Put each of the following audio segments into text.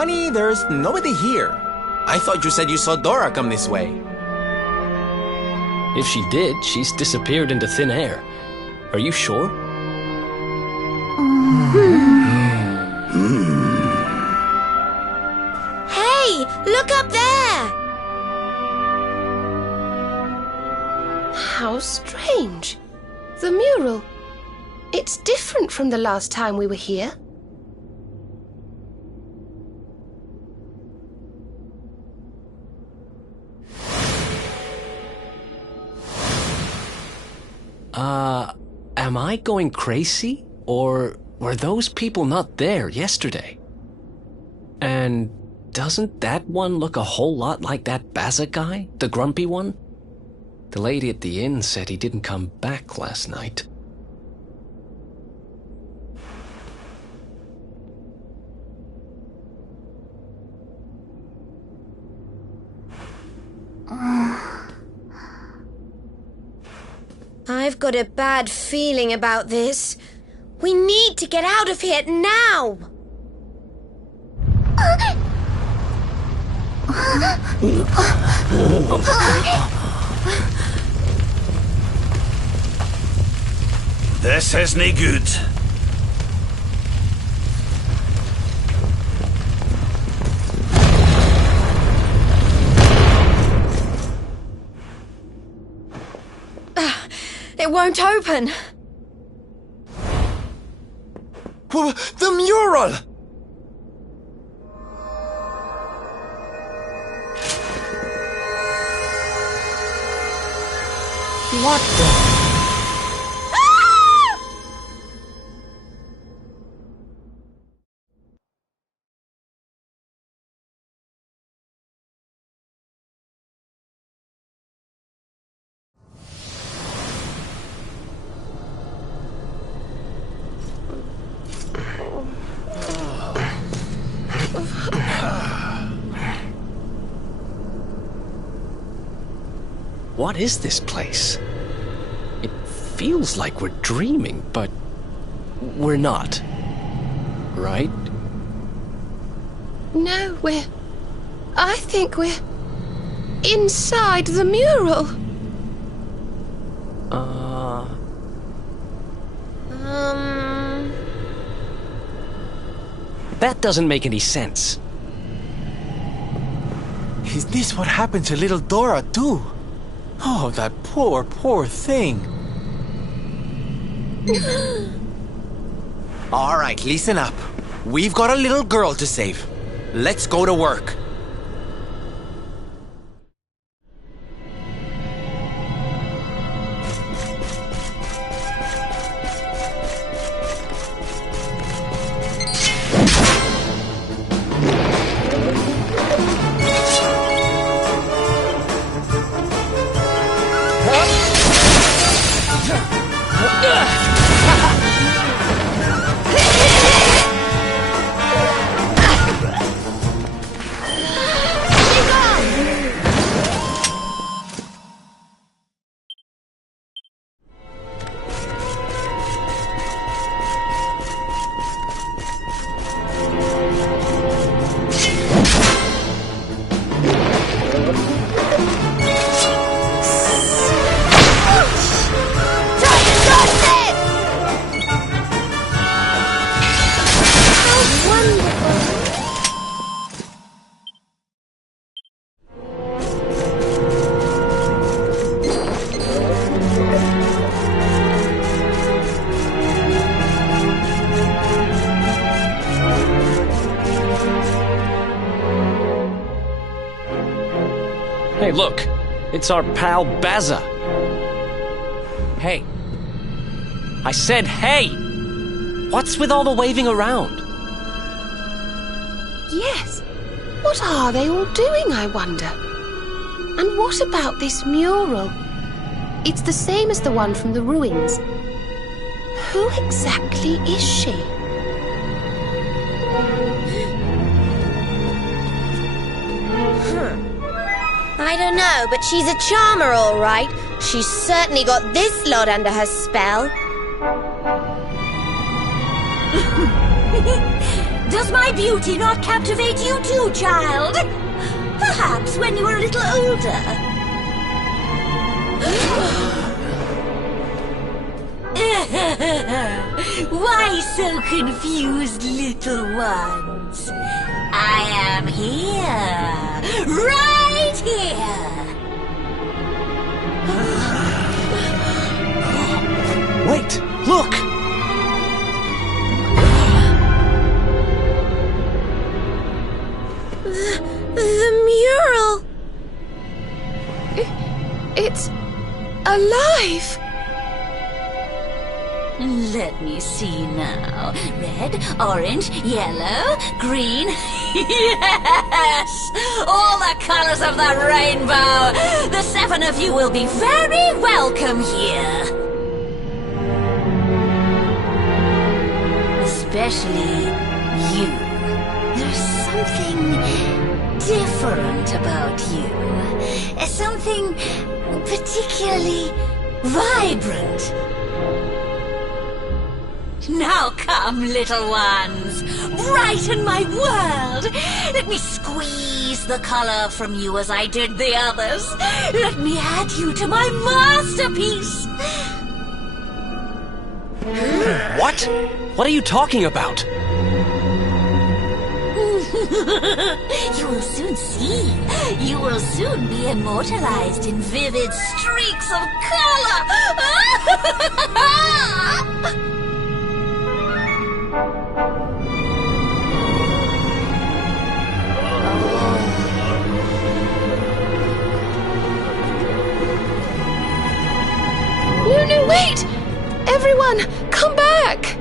honey, there's nobody here. I thought you said you saw Dora come this way. If she did, she's disappeared into thin air. Are you sure? Hey, look up there! How strange. The mural. It's different from the last time we were here. Am I going crazy? Or were those people not there yesterday? And doesn't that one look a whole lot like that Baza guy, the grumpy one? The lady at the inn said he didn't come back last night. I've got a bad feeling about this. We need to get out of here now! This is nae good. It won't open. The mural! What the... What is this place? It feels like we're dreaming, but we're not. Right? No, I think we're inside the mural. That doesn't make any sense. Is this what happened to little Dora, too? Oh, that poor, poor thing. All right, listen up. We've got a little girl to save. Let's go to work. Hey, look! It's our pal Baza! Hey! I said hey! What's with all the waving around? Yes. What are they all doing, I wonder? And what about this mural? It's the same as the one from the ruins. Who exactly is she? I don't know, but she's a charmer, all right. She's certainly got this lot under her spell. Does my beauty not captivate you too, child? Perhaps when you were a little older. Why so confused, little ones? I am here, right here. Wait! Look! The mural! It's alive! Let me see now. Red, orange, yellow, green. Yes! All the colors of the rainbow! The 7 of you will be very welcome here. Especially you. There's something different about you. Something particularly vibrant. Now come, little ones. Brighten my world. Let me squeeze the color from you as I did the others. Let me add you to my masterpiece. What? What are you talking about? You will soon see. You will soon be immortalized in vivid streaks of color. No, wait! Everyone, come back!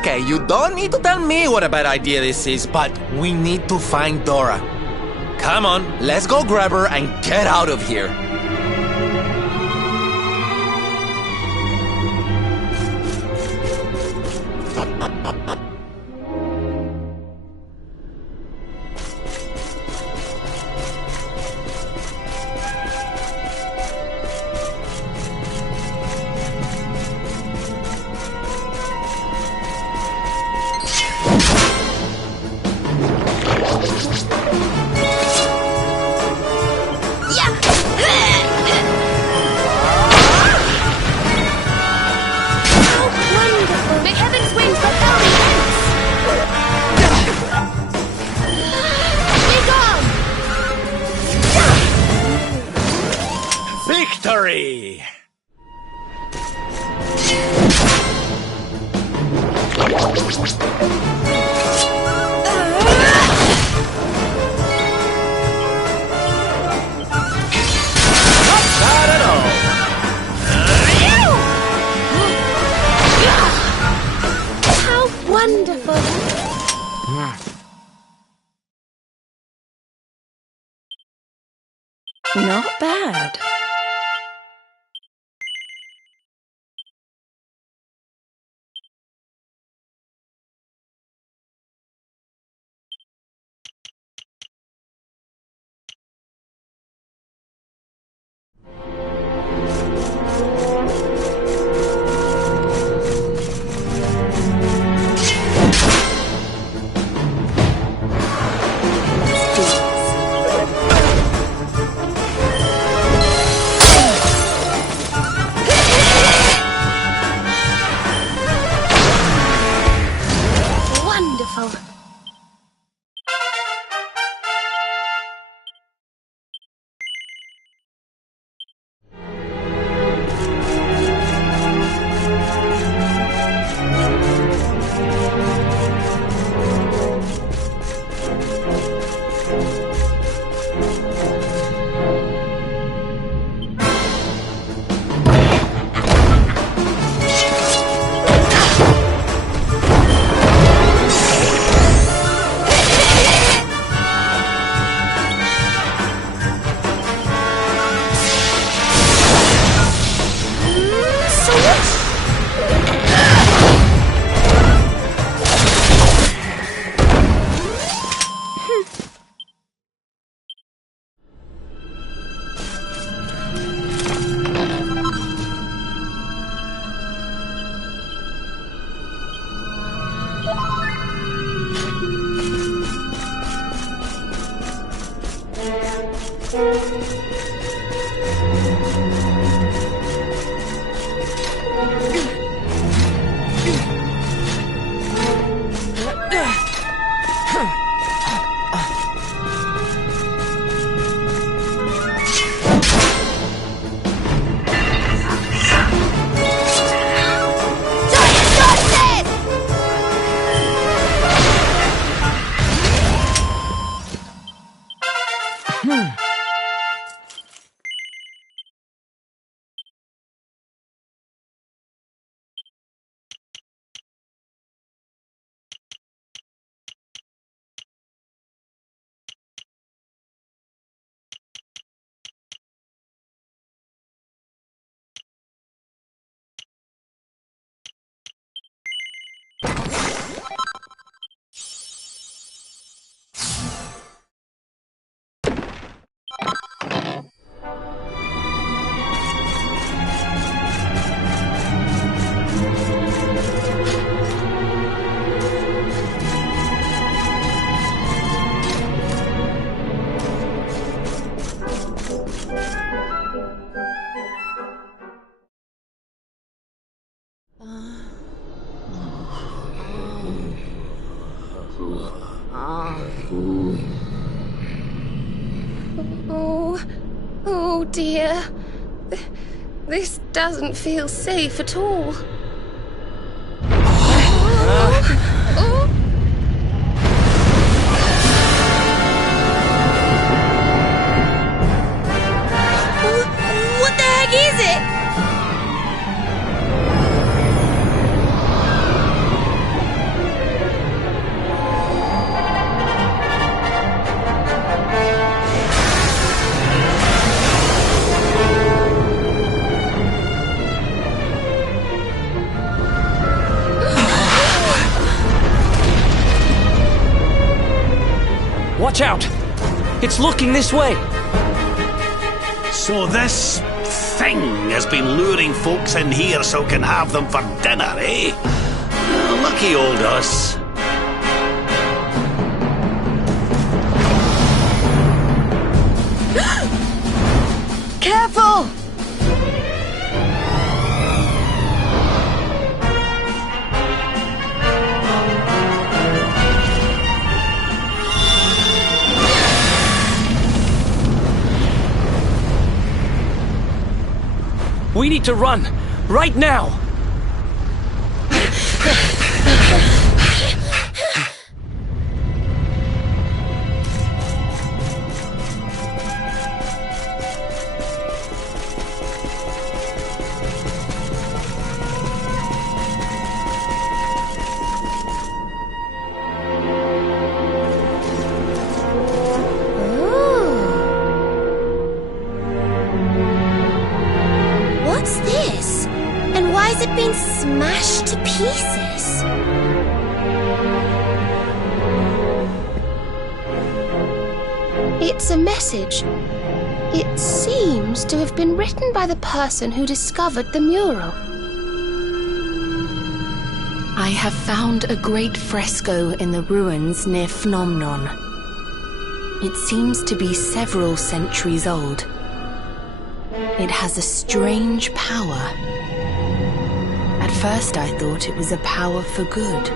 Okay, you don't need to tell me what a bad idea this is, but we need to find Dora. Come on, let's go grab her and get out of here. May heaven's winds propel me hence! Be gone! Victory! Not at all. How wonderful! Not bad. Oh dear. This doesn't feel safe at all. What the heck is it? Watch out! It's looking this way! So this thing has been luring folks in here so can have them for dinner, eh? Lucky old us. Careful! We need to run! Right now! What's this? And why has it been smashed to pieces? It's a message. It seems to have been written by the person who discovered the mural. I have found a great fresco in the ruins near Phnomnon. It seems to be several centuries old. It has a strange power. At first I thought it was a power for good,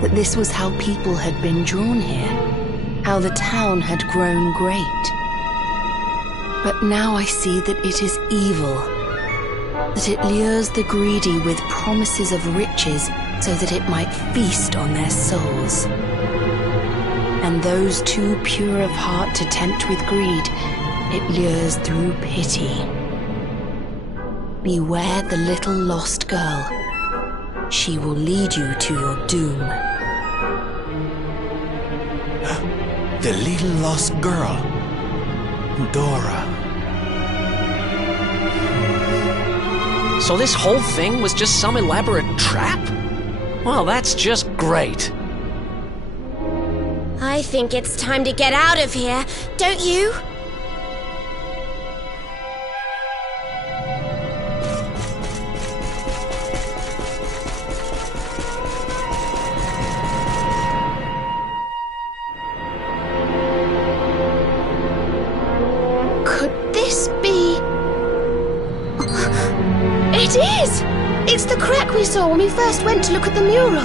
that this was how people had been drawn here, how the town had grown great. But now I see that it is evil, that it lures the greedy with promises of riches so that it might feast on their souls. And those too pure of heart to tempt with greed, it lures through pity. Beware the little lost girl. She will lead you to your doom. The little lost girl. Dora. So this whole thing was just some elaborate trap? Well, that's just great. I think it's time to get out of here, don't you? Could this be... It is! It's the crack we saw when we first went to look at the mural.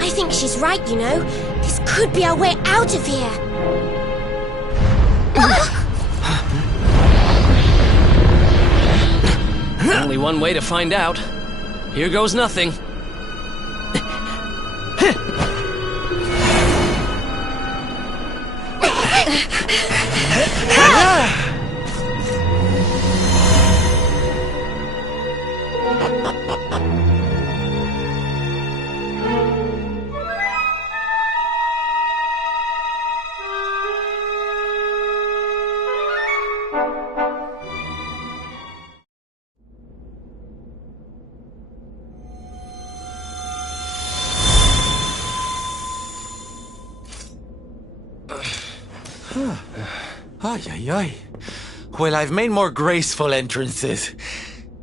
I think she's right, you know. This could be our way out of here. Only one way to find out. Here goes nothing. Ay, ay, ay. Well, I've made more graceful entrances.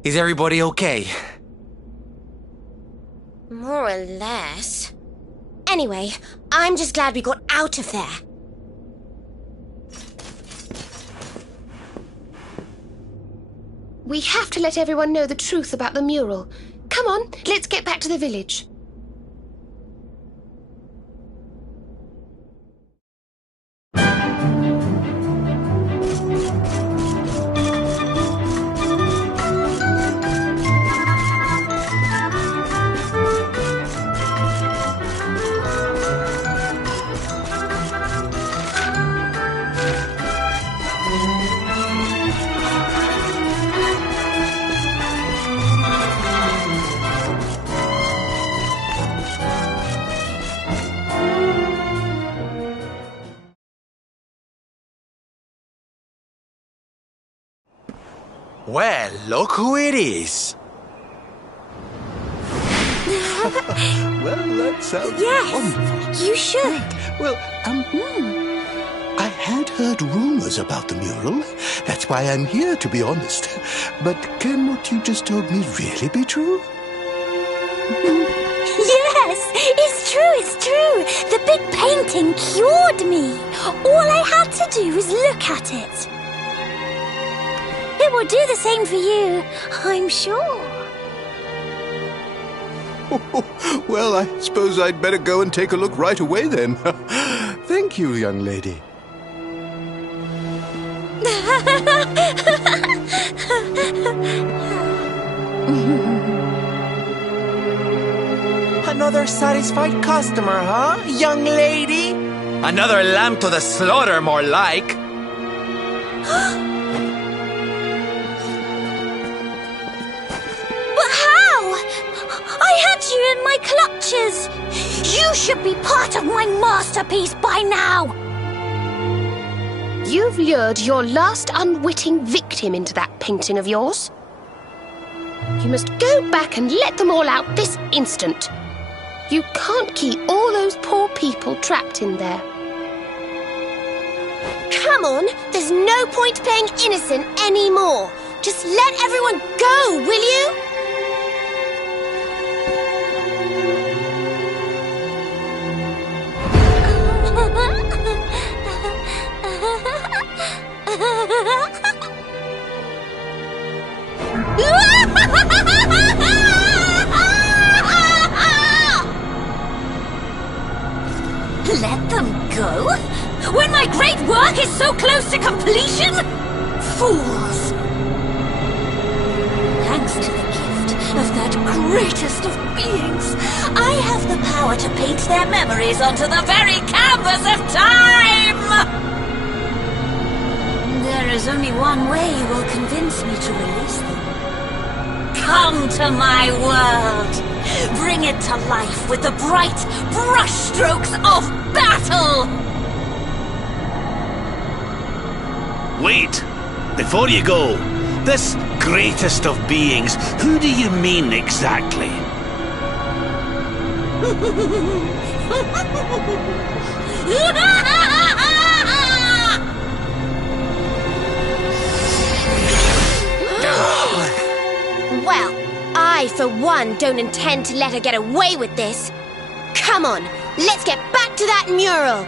Is everybody okay? More or less. Anyway, I'm just glad we got out of there. We have to let everyone know the truth about the mural. Come on, let's get back to the village. Well, look who it is. Well, that sounds Yes, wonderful. you should. Well, I had heard rumors about the mural. That's why I'm here, to be honest. But can what you just told me really be true? Yes, it's true. The big painting cured me. All I had to do was look at it. It will do the same for you, I'm sure. Well, I suppose I'd better go and take a look right away then. Thank you, young lady. Another satisfied customer, huh, young lady? Another lamb to the slaughter, more like. But how? I had you in my clutches. You should be part of my masterpiece by now. You've lured your last unwitting victim into that painting of yours. You must go back and let them all out this instant. You can't keep all those poor people trapped in there. Come on, there's no point playing innocent anymore. Just let everyone go, will you? Let them go? When my great work is so close to completion? Fools! Thanks to the gift of that greatest of beings, I have the power to paint their memories onto the very canvas of time! There is only one way you will convince me to release them. Come to my world! Bring it to life with the bright brushstrokes of battle! Wait! Before you go, this greatest of beings, who do you mean exactly? Well, I, for one, don't intend to let her get away with this. Come on, let's get back to that mural.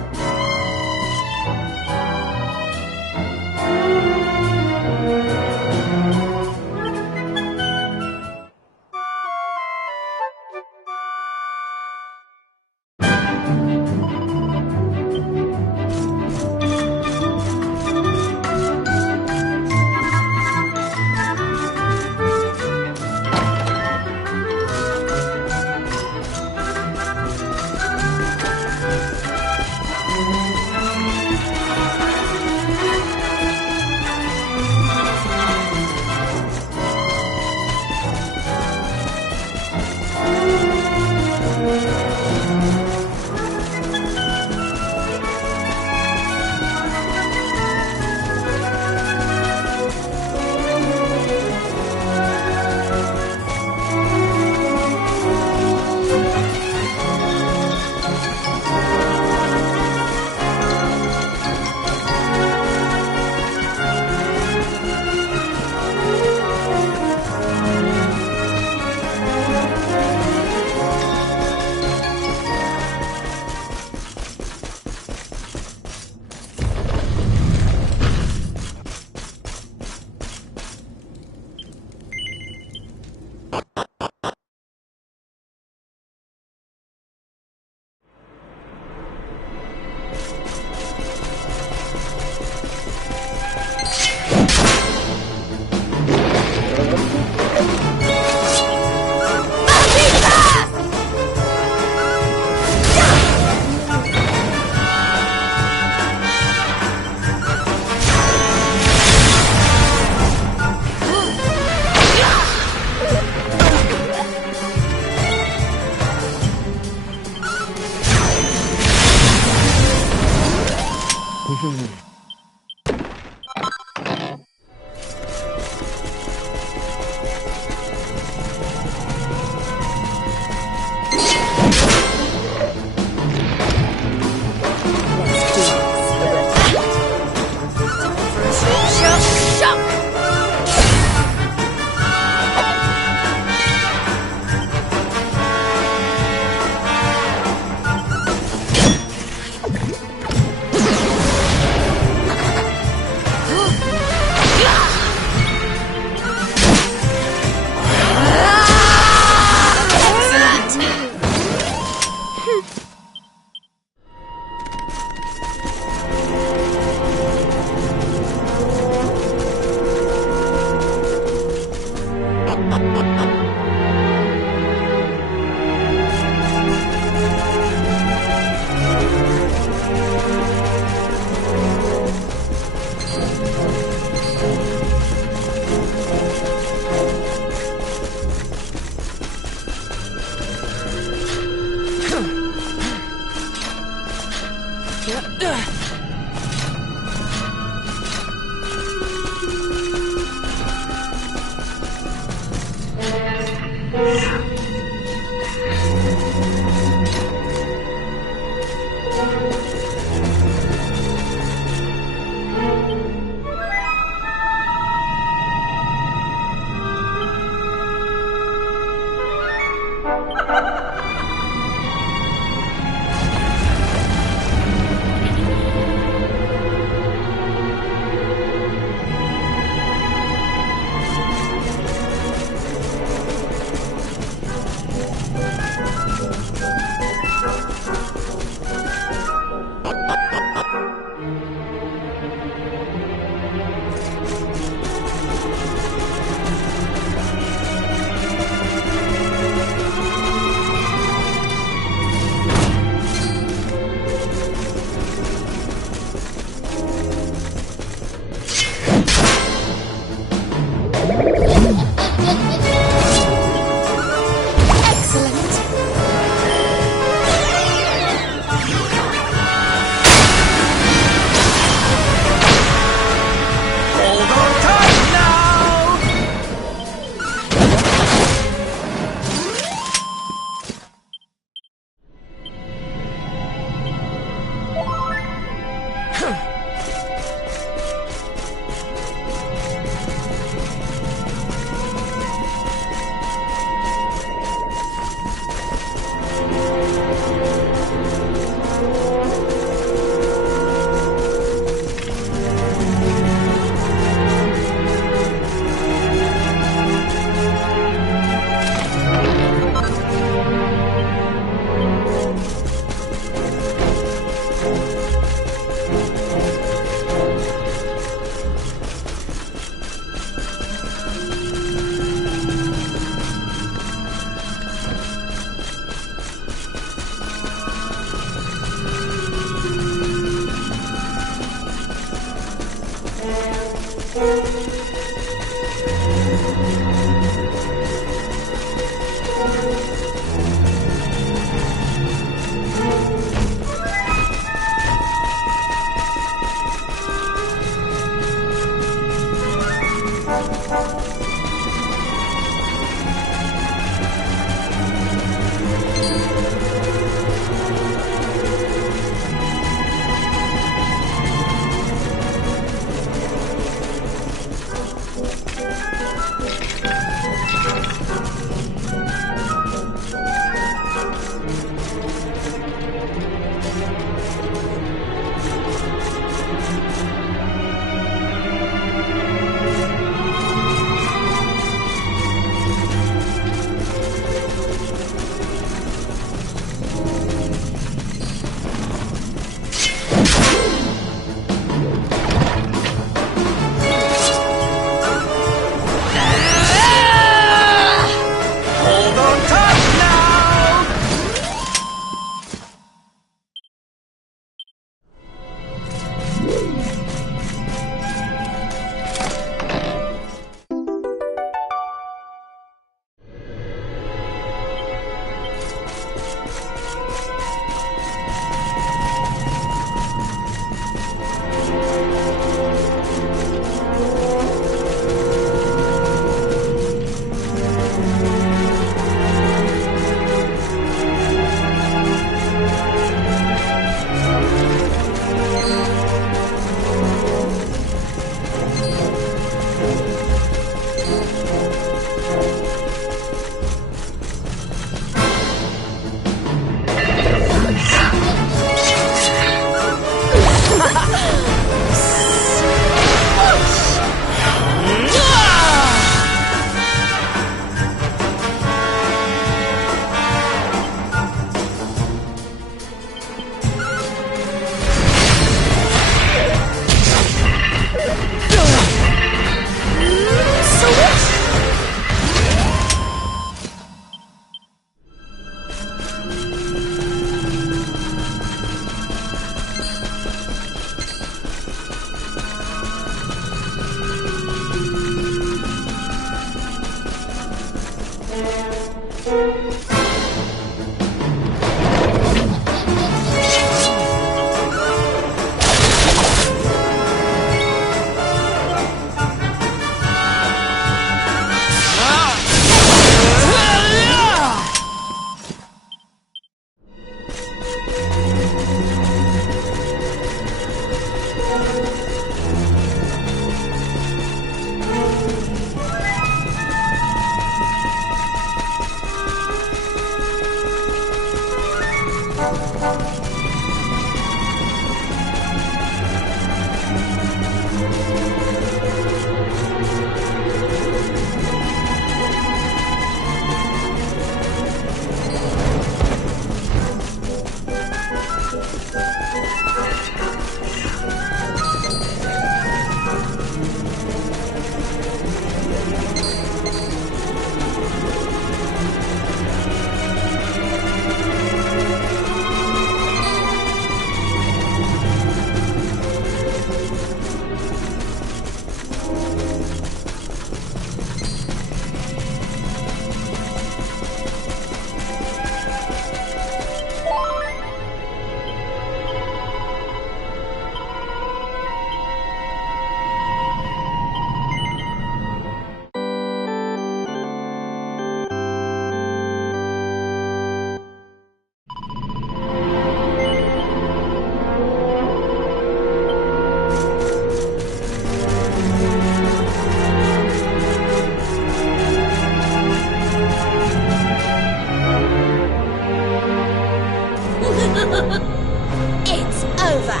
It's over.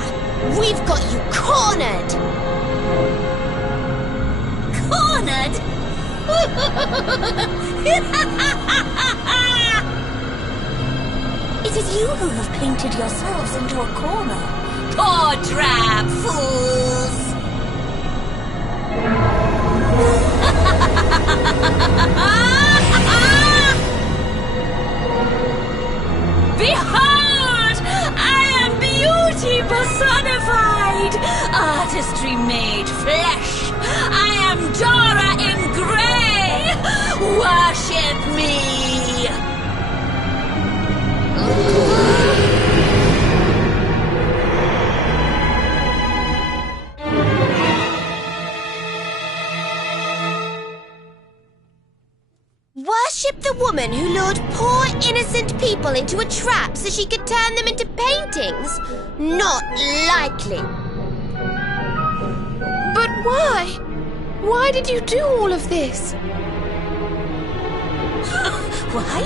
We've got you cornered. Cornered? It is you who have painted yourselves into a corner. Poor drab fools! Behold! I am beauty personified! Artistry made flesh! I am Dora in grey! Worship me! Worship the woman who lured poor innocent people into a trap so she could turn them into paintings? Not likely. But why? Why did you do all of this? Why?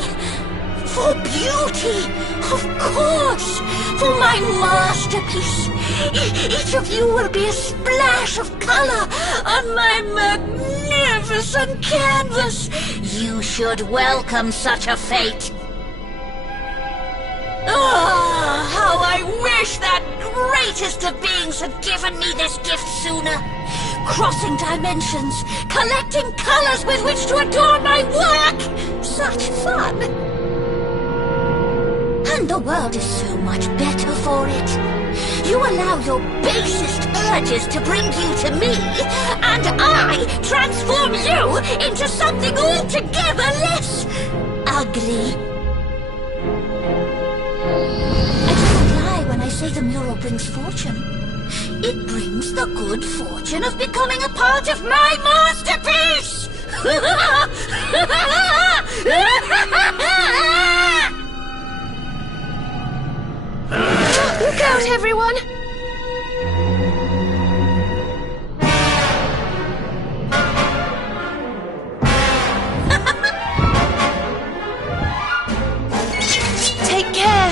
For beauty, of course! For my masterpiece! Each of you will be a splash of color on my magnificent canvas! You should welcome such a fate! Ah, how I wish that greatest of beings had given me this gift sooner! Crossing dimensions, collecting colors with which to adorn my work! Such fun! And the world is so much better for it. You allow your basest urges to bring you to me, and I transform you into something altogether less ugly. I don't lie when I say the mural brings fortune. It brings the good fortune of becoming a part of my masterpiece! Look out, everyone! Take care!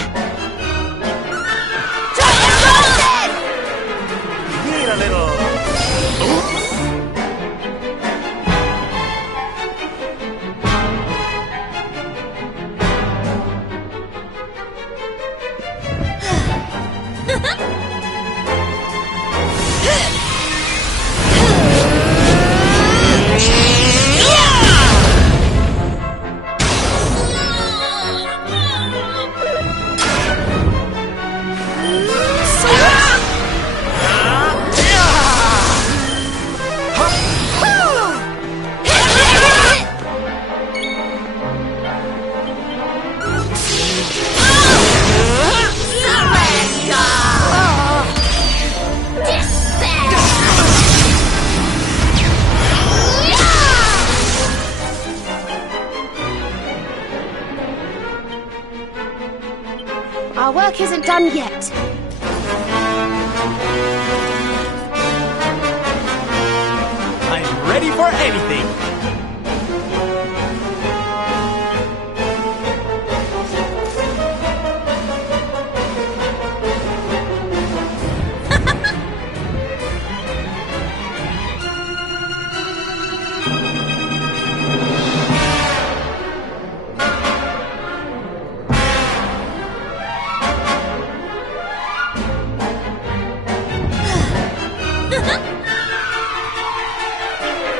Need a little... Our work isn't done yet. I'm ready for anything.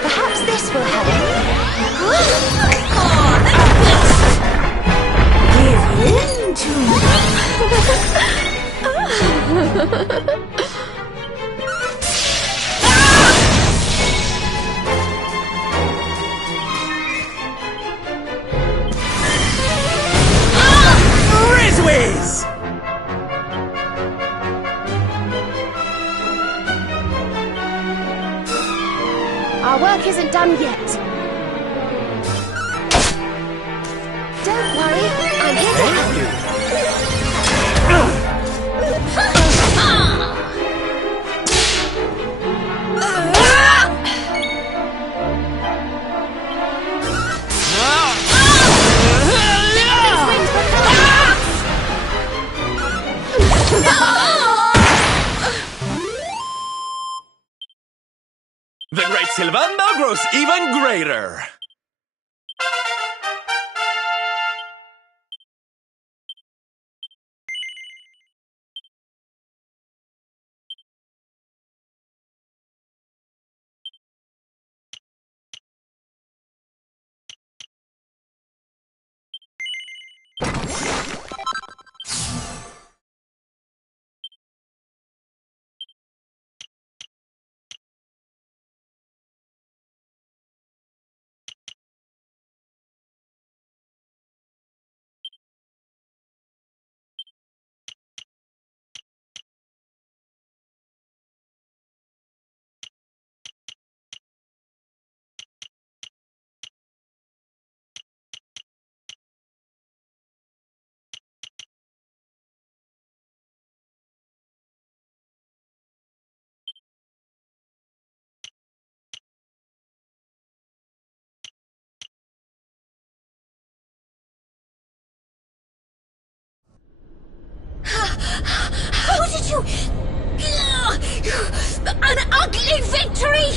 Perhaps this will help. Give in to Rizwiz! Our work isn't done yet. Don't worry, I'm here to help you. The great Sylvando grows even greater. How did you... An ugly victory!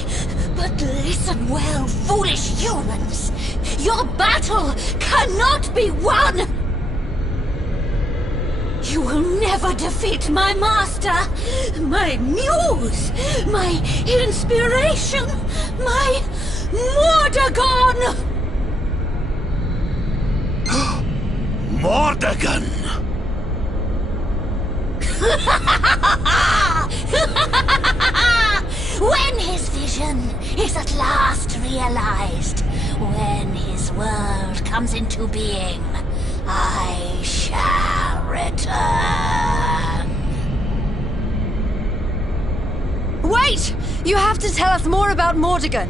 But listen well, foolish humans. Your battle cannot be won! You will never defeat my master, my muse, my inspiration, my Mordegon! Mordegon! When his vision is at last realized, when his world comes into being, I shall return. Wait! You have to tell us more about Mordegon.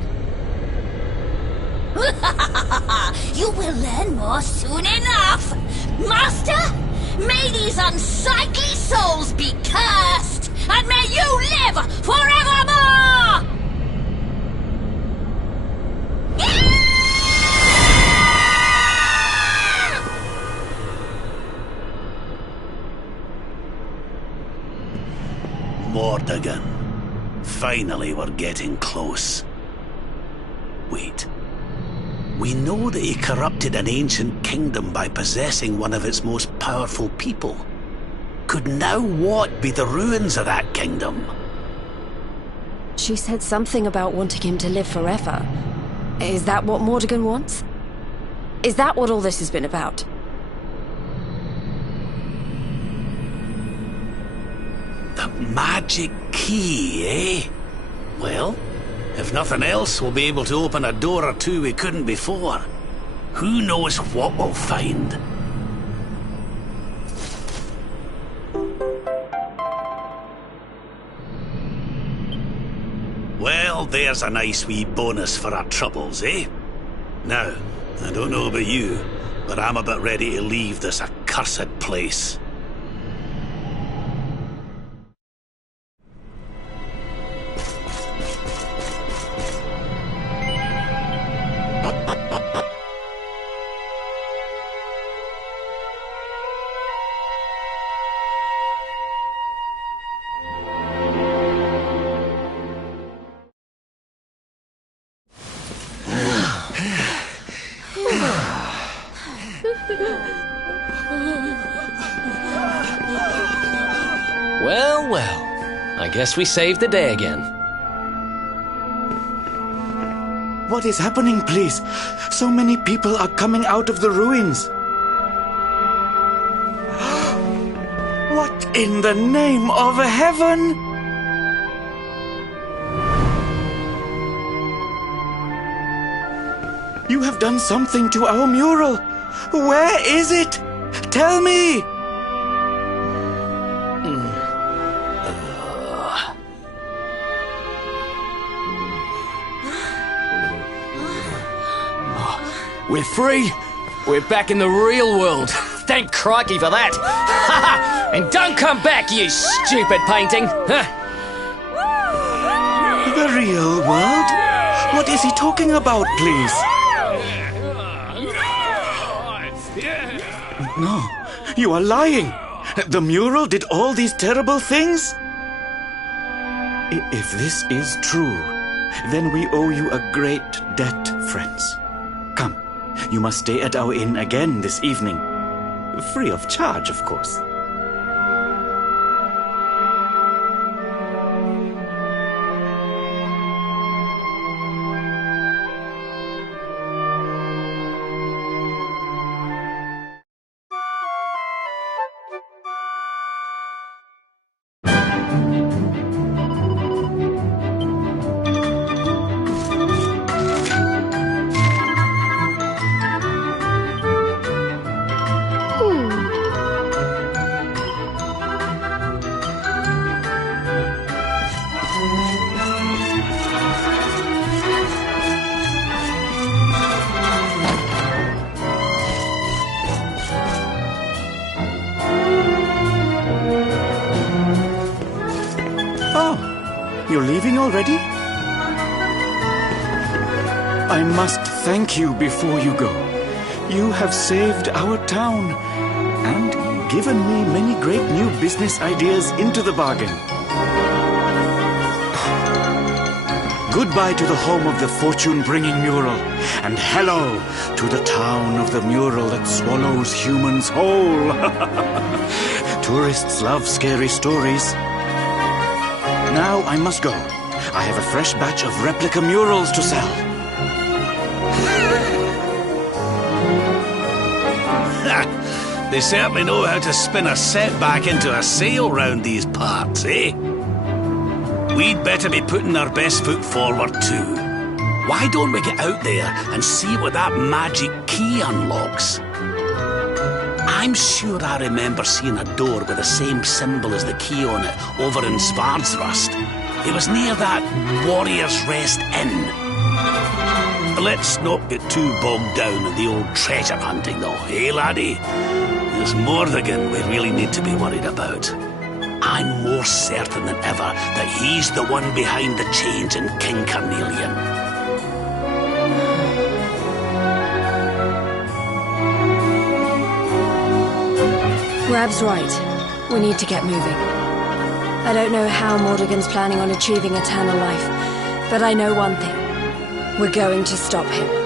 You will learn more soon enough! Master, may these unsightly souls be cursed, and may you live forevermore! Mordegon. Finally, we're getting close. Wait. We know that he corrupted an ancient kingdom by possessing one of its most powerful people. Could now what be the ruins of that kingdom? She said something about wanting him to live forever. Is that what Mordegon wants? Is that what all this has been about? The magic key, eh? Well, if nothing else, we'll be able to open a door or two we couldn't before. Who knows what we'll find? Well, there's a nice wee bonus for our troubles, eh? Now, I don't know about you, but I'm about ready to leave this accursed place. Well, well. I guess we saved the day again. What is happening, please? So many people are coming out of the ruins. What in the name of heaven? You have done something to our mural. Where is it? Tell me! We're free! We're back in the real world. Thank crikey for that! And don't come back, you stupid painting! The real world? What is he talking about, please? No, you are lying. The mural did all these terrible things? If this is true, then we owe you a great debt, friends. Come, you must stay at our inn again this evening. Free of charge, of course. You're leaving already? I must thank you before you go. You have saved our town and given me many great new business ideas into the bargain. Goodbye to the home of the fortune-bringing mural, and hello to the town of the mural that swallows humans whole. Tourists love scary stories. Now I must go. I have a fresh batch of replica murals to sell. They certainly know how to spin a setback into a sail round these parts, eh? We'd better be putting our best foot forward too. Why don't we get out there and see what that magic key unlocks? I'm sure I remember seeing a door with the same symbol as the key on it over in Svardsrust. It was near that Warrior's Rest Inn. Let's not get too bogged down in the old treasure hunting though, eh laddie? There's more again we really need to be worried about. I'm more certain than ever that he's the one behind the change in King Carnelian. Rab's right. We need to get moving. I don't know how Mordegon's planning on achieving eternal life, but I know one thing. We're going to stop him.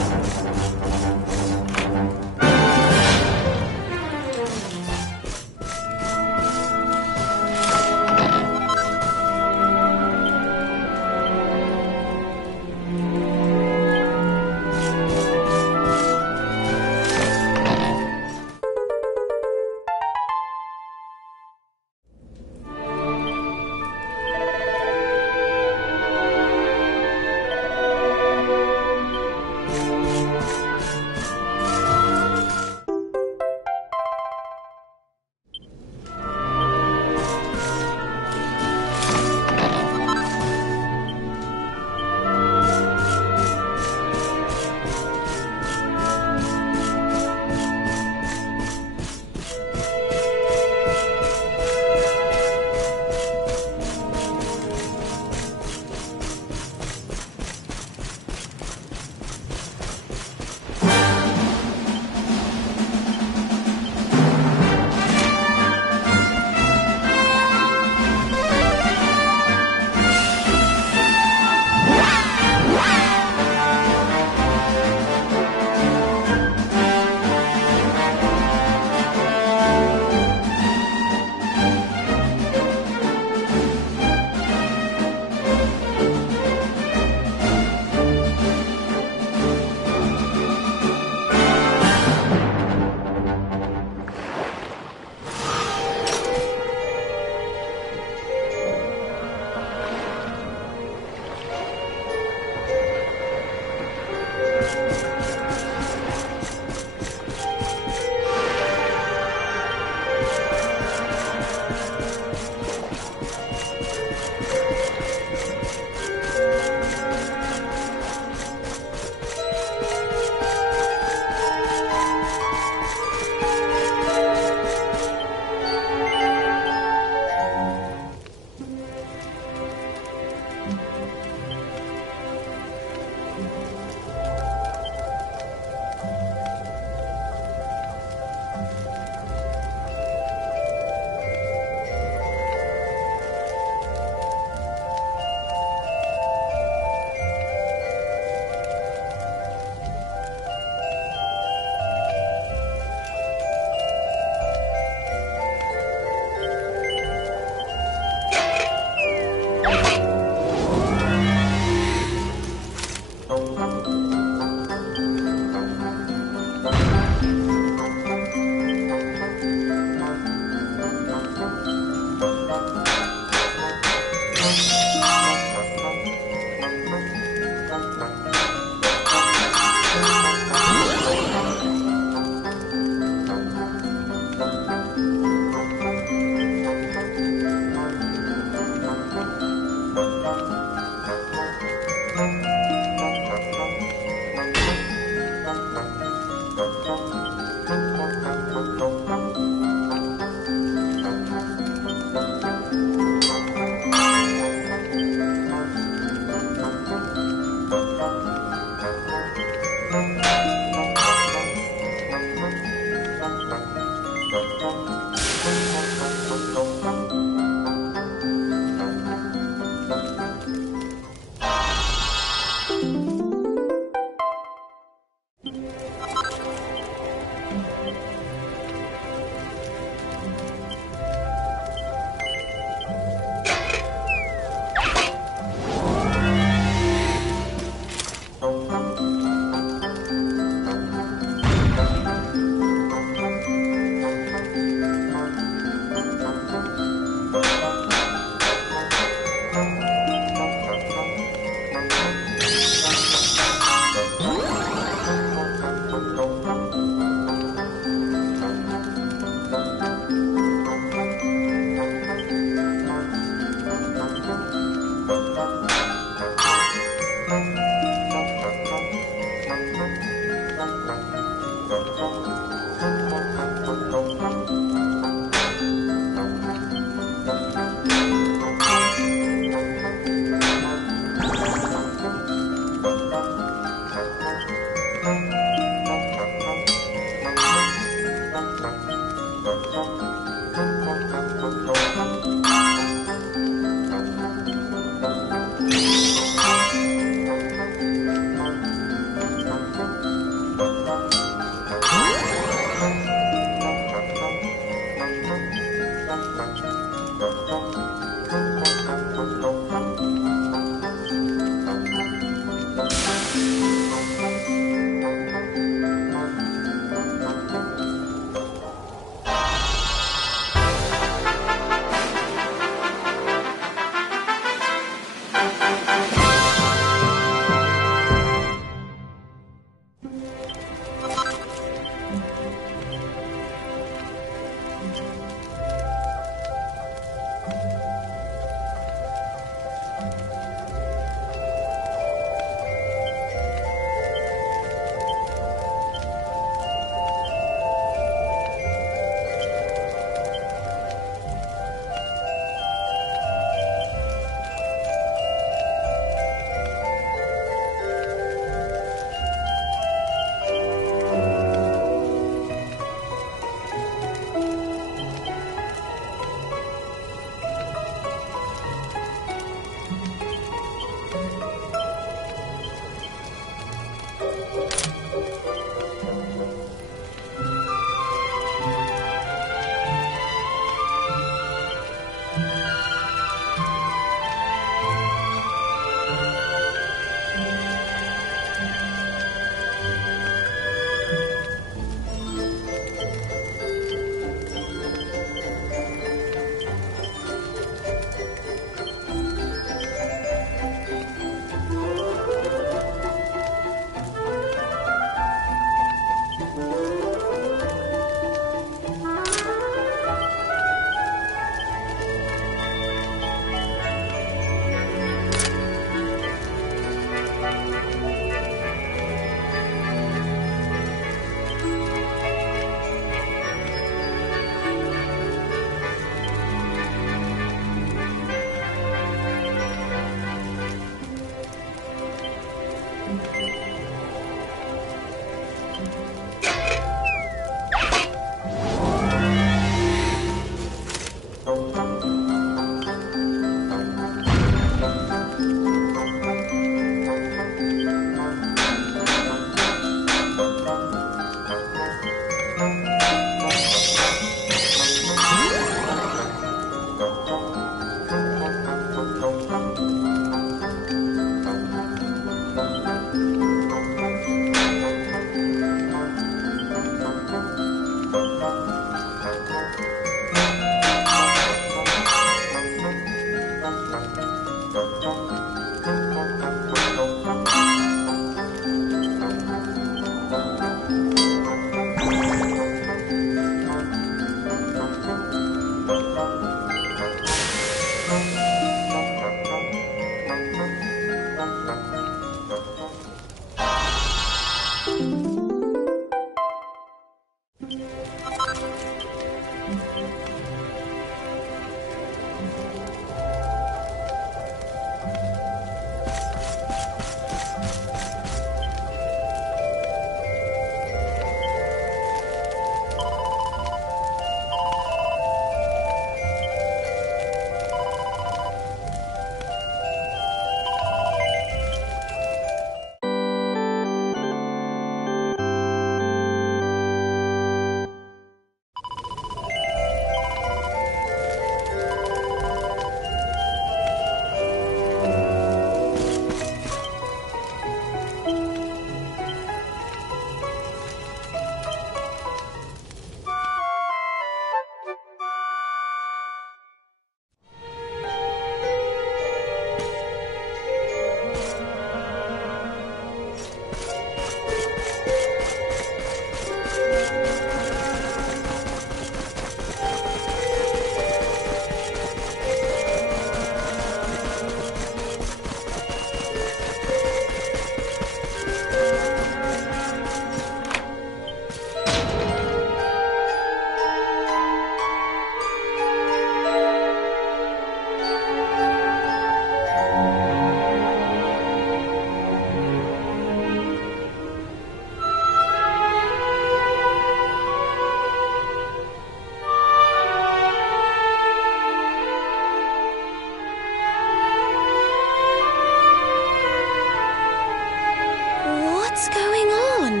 What's going on?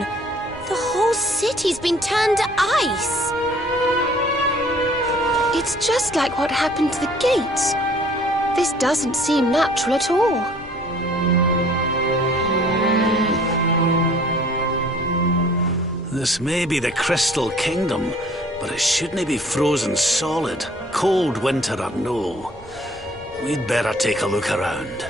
The whole city's been turned to ice. It's just like what happened to the gates. This doesn't seem natural at all. This may be the Crystal Kingdom, but it shouldn't be frozen solid, cold winter or no. We'd better take a look around.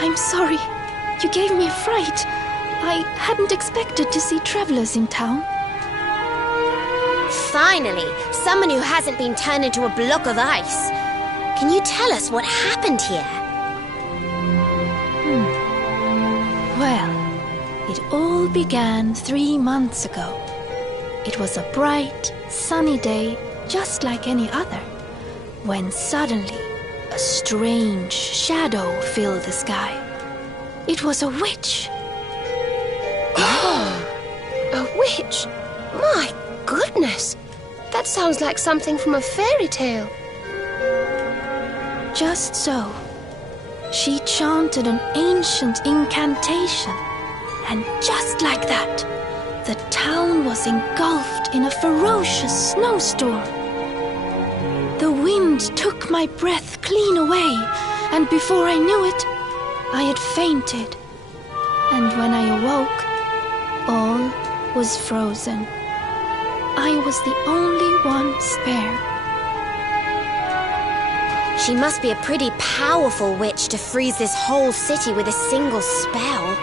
I'm sorry. You gave me a fright. I hadn't expected to see travelers in town. Finally, someone who hasn't been turned into a block of ice. Can you tell us what happened here? Well, it all began 3 months ago. It was a bright, sunny day, just like any other, when suddenly a strange shadow filled the sky. It was a witch. A witch? My goodness! That sounds like something from a fairy tale. Just so. She chanted an ancient incantation, and just like that, the town was engulfed in a ferocious snowstorm. The wind took my breath clean away, and before I knew it, I had fainted. And when I awoke, all was frozen. I was the only one spared. She must be a pretty powerful witch to freeze this whole city with a single spell.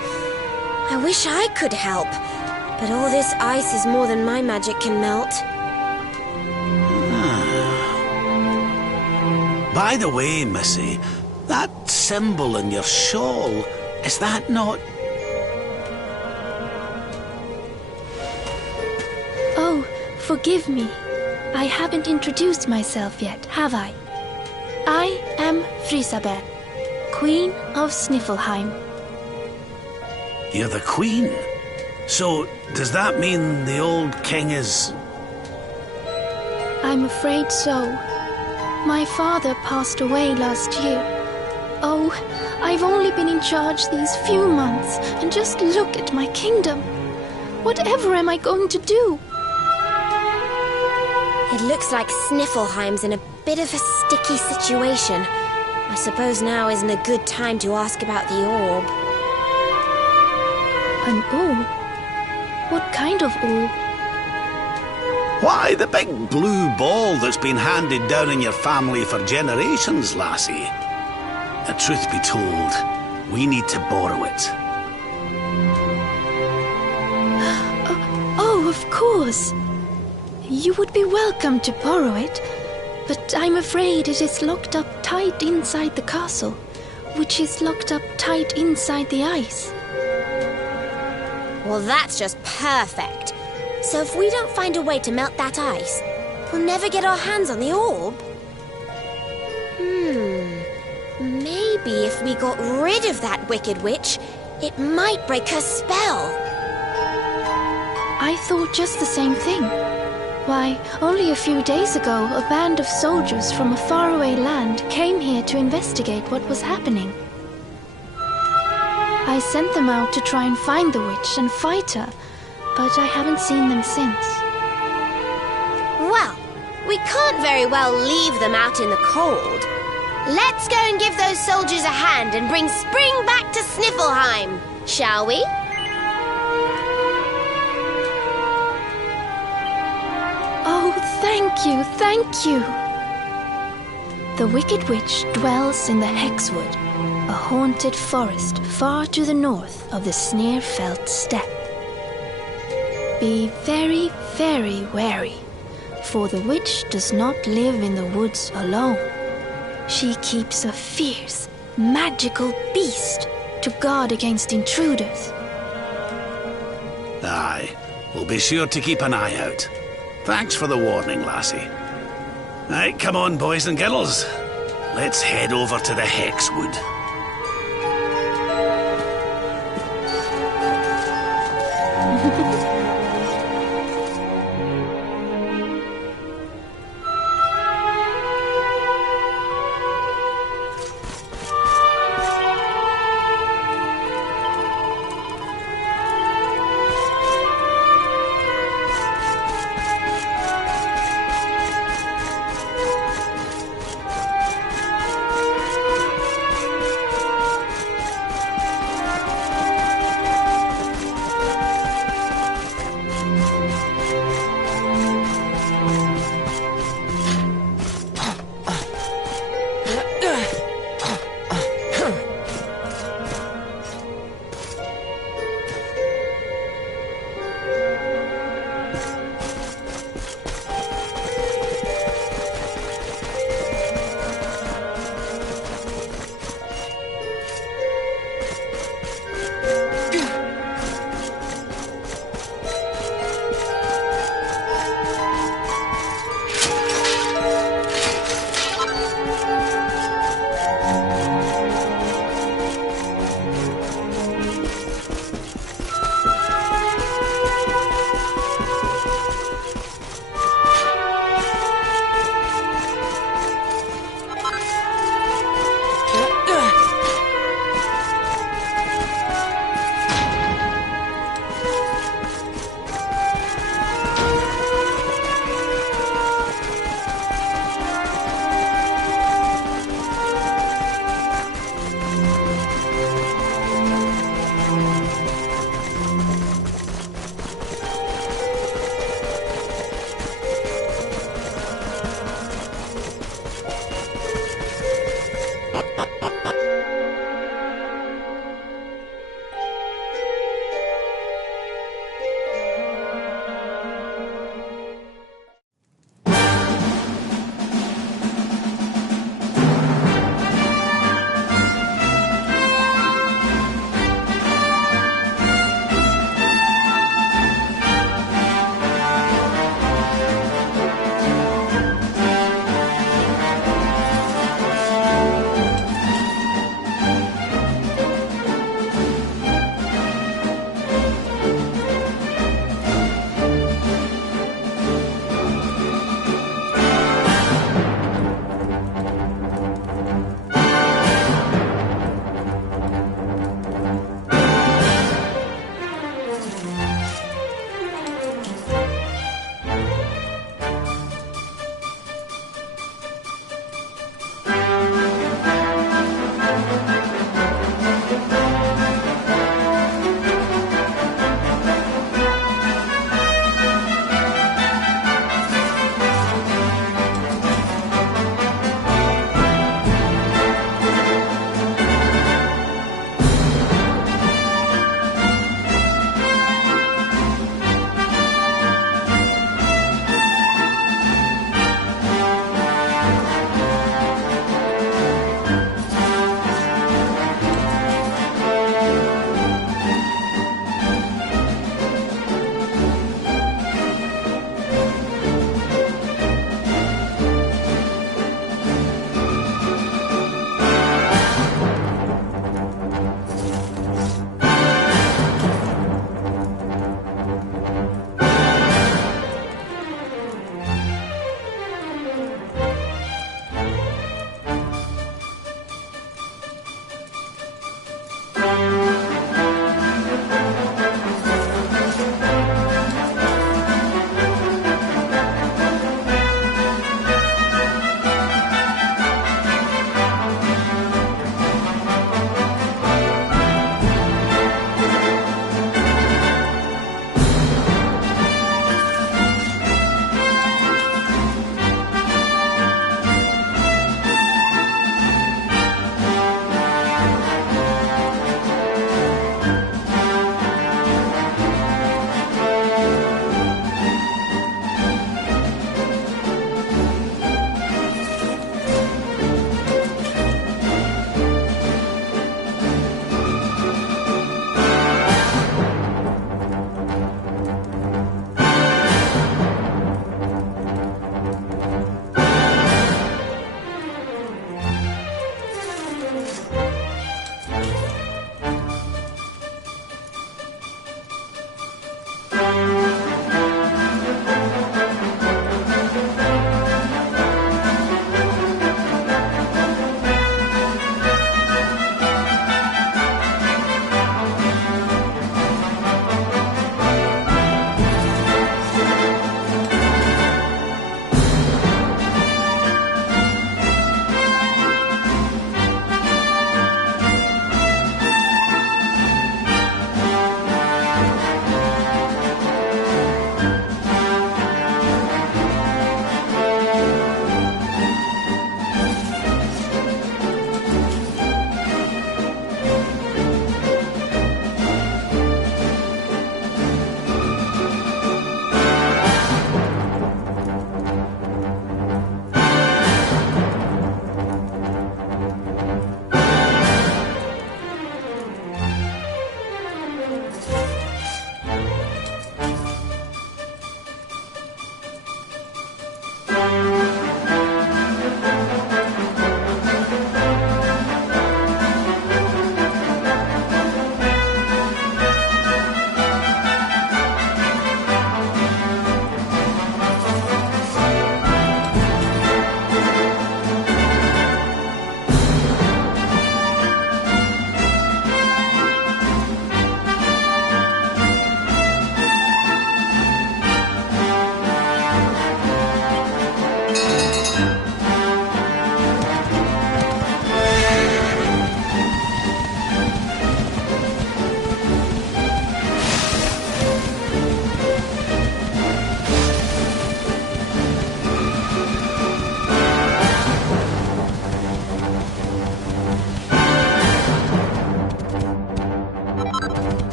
I wish I could help, but all this ice is more than my magic can melt. By the way, Missy, that symbol in your shawl, is that not... Oh, forgive me. I haven't introduced myself yet, have I? I am Frisabel, Queen of Sniffelheim. You're the Queen? So, does that mean the old king is... I'm afraid so. My father passed away last year. Oh, I've only been in charge these few months, and just look at my kingdom. Whatever am I going to do? It looks like Sniffelheim's in a bit of a sticky situation. I suppose now isn't a good time to ask about the orb. An orb? What kind of orb? Why, the big blue ball that's been handed down in your family for generations, lassie. The truth be told, we need to borrow it. Oh, of course. You would be welcome to borrow it, but I'm afraid it is locked up tight inside the castle, which is locked up tight inside the ice. Well, that's just perfect. So if we don't find a way to melt that ice, we'll never get our hands on the orb. Maybe if we got rid of that wicked witch, it might break her spell. I thought just the same thing. Why, only a few days ago, a band of soldiers from a faraway land came here to investigate what was happening. I sent them out to try and find the witch and fight her, but I haven't seen them since. Well, we can't very well leave them out in the cold. Let's go and give those soldiers a hand and bring spring back to Sniffelheim, shall we? Oh, thank you, thank you. The Wicked Witch dwells in the Hexwood, a haunted forest far to the north of the Sneerfelt steppe. Be very, very wary, for the witch does not live in the woods alone. She keeps a fierce, magical beast to guard against intruders. Aye, we'll be sure to keep an eye out. Thanks for the warning, lassie. Right, come on, boys and girls. Let's head over to the Hexwood.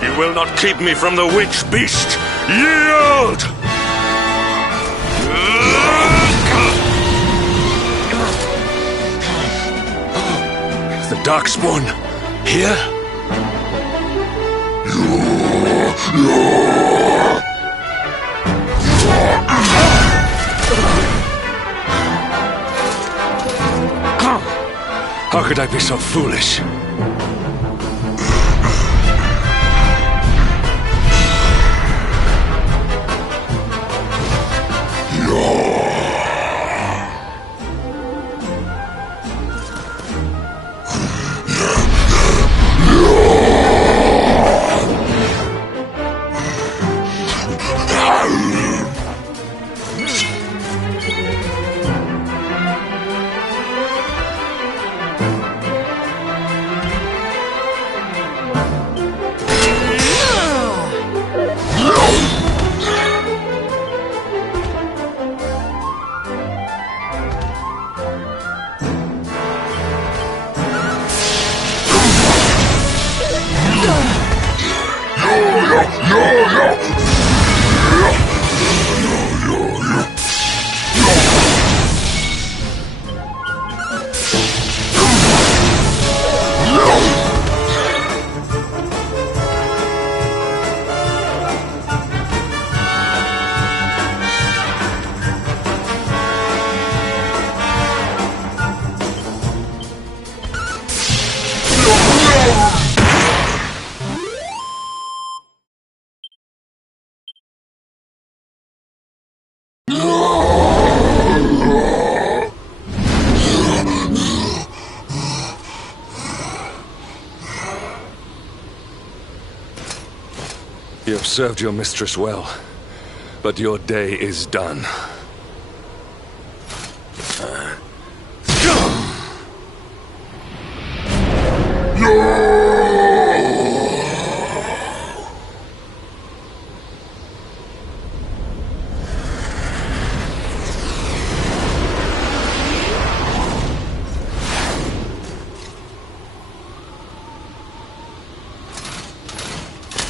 You will not keep me from the witch beast! Yield! The Darkspawn here? How could I be so foolish? You have served your mistress well, but your day is done.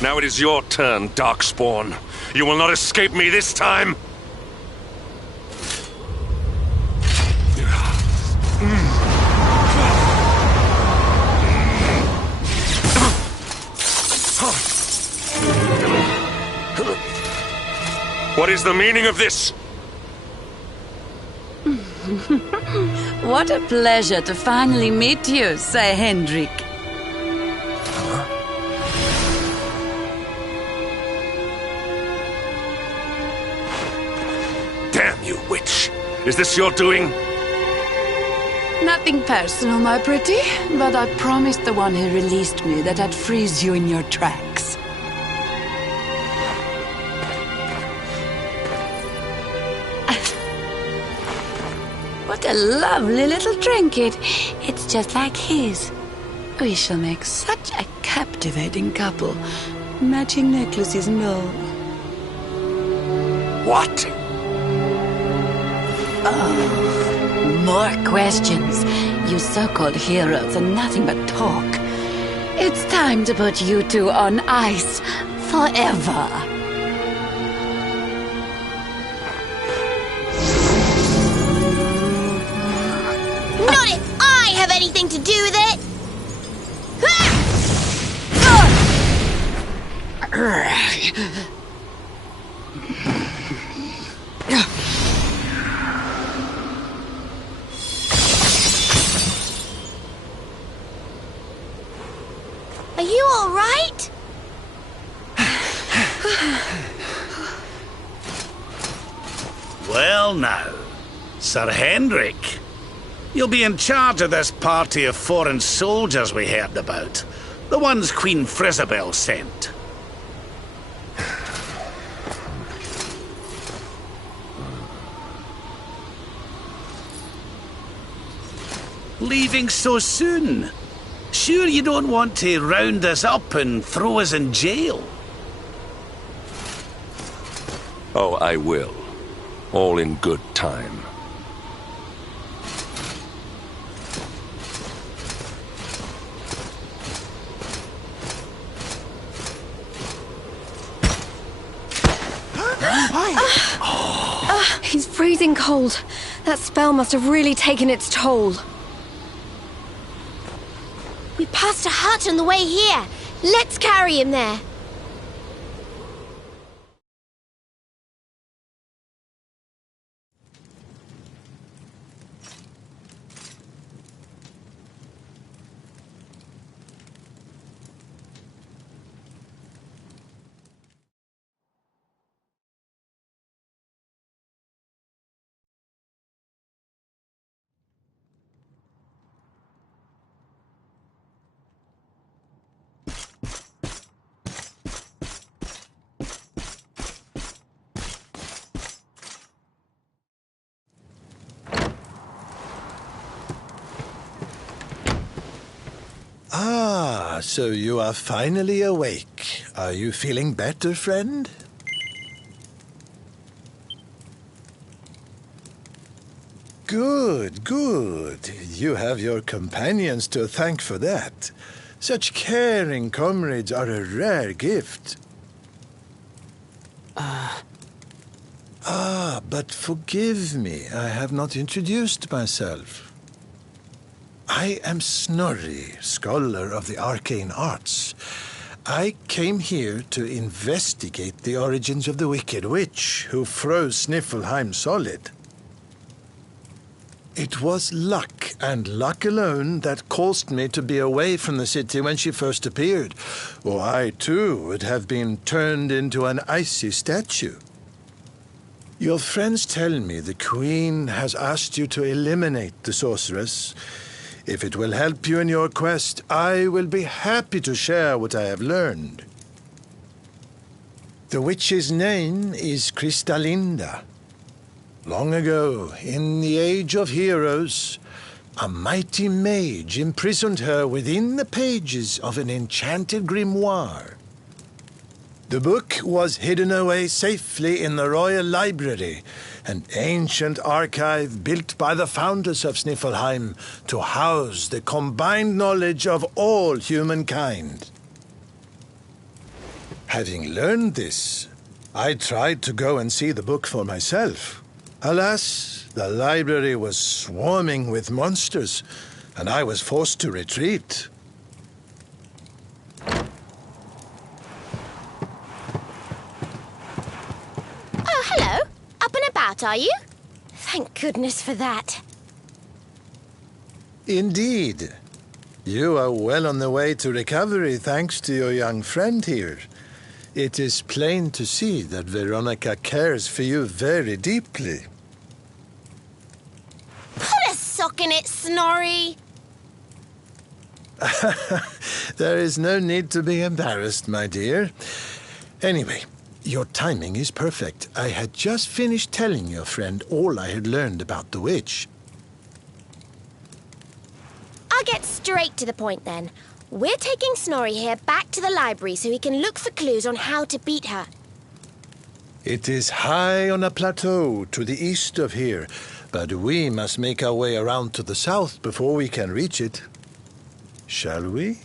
Now it is your turn, Darkspawn. You will not escape me this time! What is the meaning of this? What a pleasure to finally meet you, Sir Hendrik. Damn you, witch! Is this your doing? Nothing personal, my pretty, but I promised the one who released me that I'd freeze you in your tracks. What a lovely little trinket. It's just like his. We shall make such a captivating couple. Matching necklaces and all. What? Oh, more questions. You so-called heroes are nothing but talk. It's time to put you two on ice forever. Not if I have anything to do with it! Are you all right? Well now, Sir Hendrik, You'll be in charge of this party of foreign soldiers we heard about. The ones Queen Frisabel sent. Leaving so soon? Sure you don't want to round us up and throw us in jail? Oh, I will. All in good time. He's freezing cold. That spell must have really taken its toll. We passed a hut on the way here. Let's carry him there. Ah, so you are finally awake. Are you feeling better, friend? Good, good. You have your companions to thank for that. Such caring comrades are a rare gift. But forgive me, I have not introduced myself. I am Snorri, scholar of the arcane arts. I came here to investigate the origins of the Wicked Witch who froze Sniffelheim solid. It was luck, and luck alone, that caused me to be away from the city when she first appeared, or I too would have been turned into an icy statue. Your friends tell me the Queen has asked you to eliminate the sorceress. If it will help you in your quest, I will be happy to share what I have learned. The witch's name is Kristalinda. Long ago, in the Age of Heroes, a mighty mage imprisoned her within the pages of an enchanted grimoire. The book was hidden away safely in the Royal Library, an ancient archive built by the founders of Sniffelheim to house the combined knowledge of all humankind. Having learned this, I tried to go and see the book for myself. Alas, the library was swarming with monsters, and I was forced to retreat. Oh, hello. Up and about, are you? Thank goodness for that. Indeed. You are well on the way to recovery thanks to your young friend here. It is plain to see that Veronica cares for you very deeply. Put a sock in it, Snorri. There is no need to be embarrassed, my dear. Anyway, your timing is perfect. I had just finished telling your friend all I had learned about the witch. I'll get straight to the point then. We're taking Snorri here back to the library so he can look for clues on how to beat her. It is high on a plateau to the east of here, but we must make our way around to the south before we can reach it. Shall we?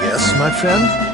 Yes, my friend?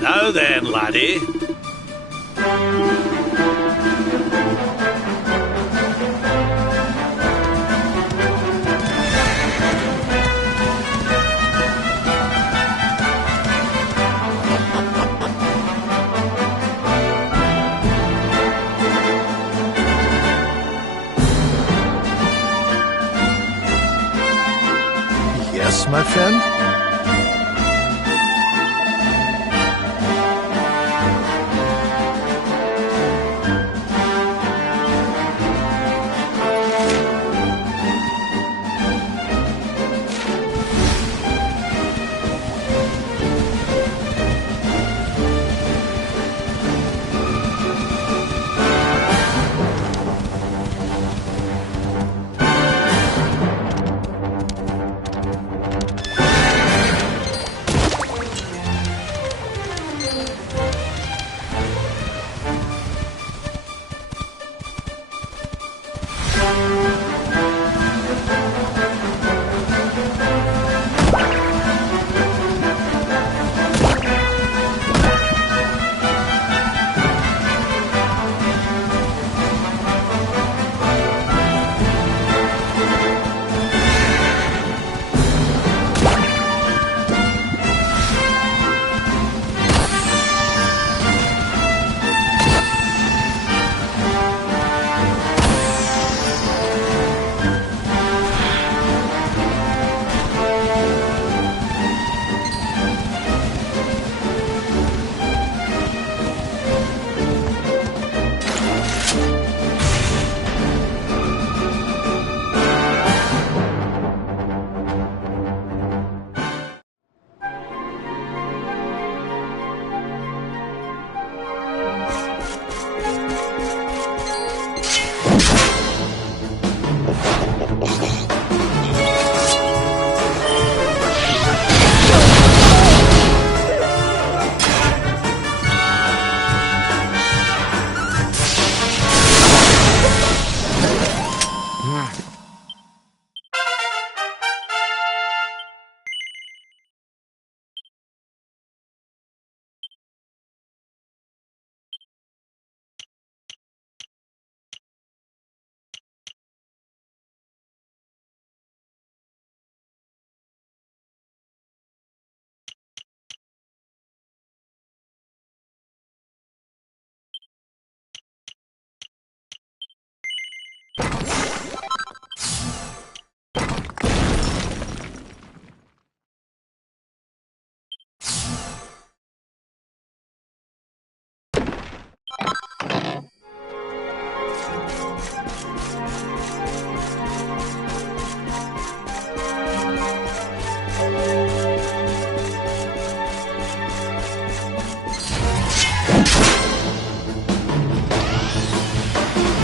Now then, laddie. Yes, my friend?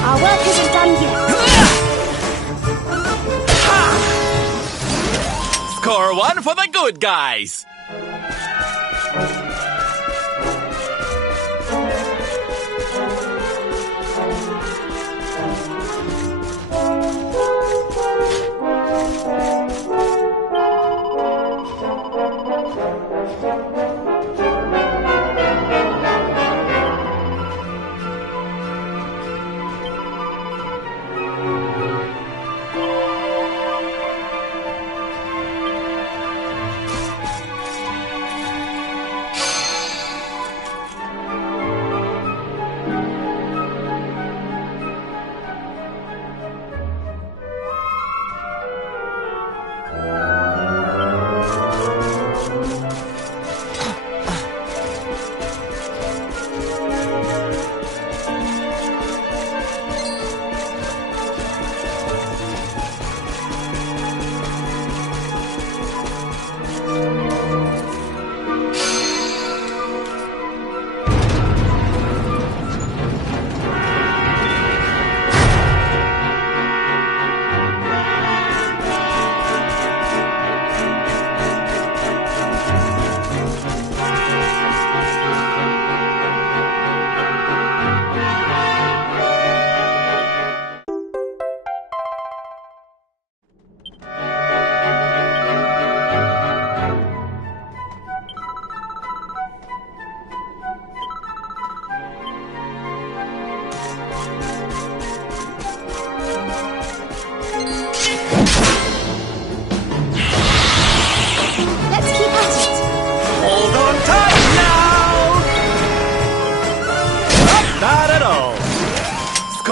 Our work isn't done yet. Score one for the good guys.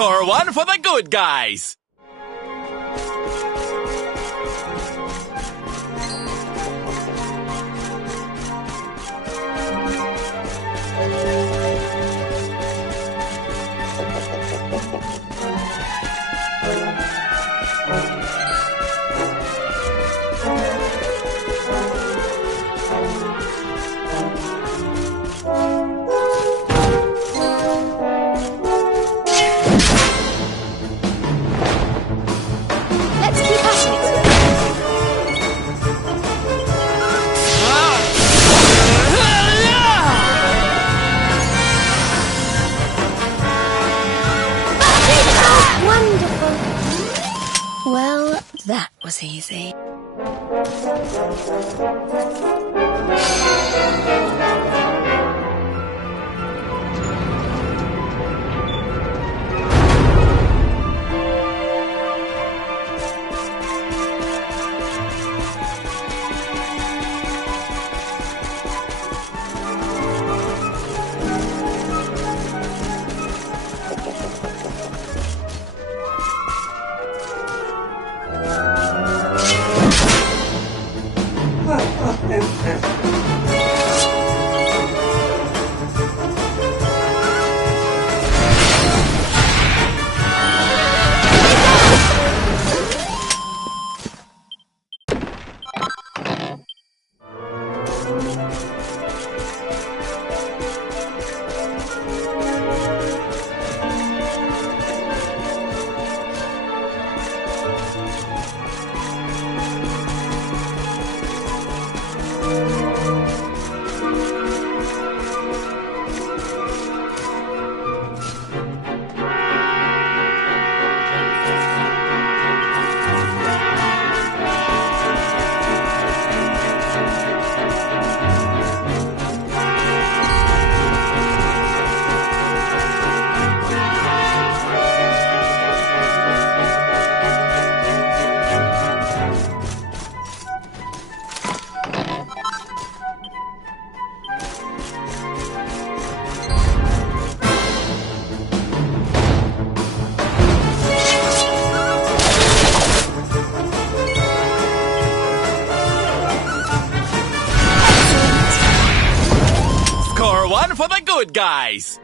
Score one for the good guys! Let's keep at it. Wonderful. Well, that was easy. Score one for the good guys!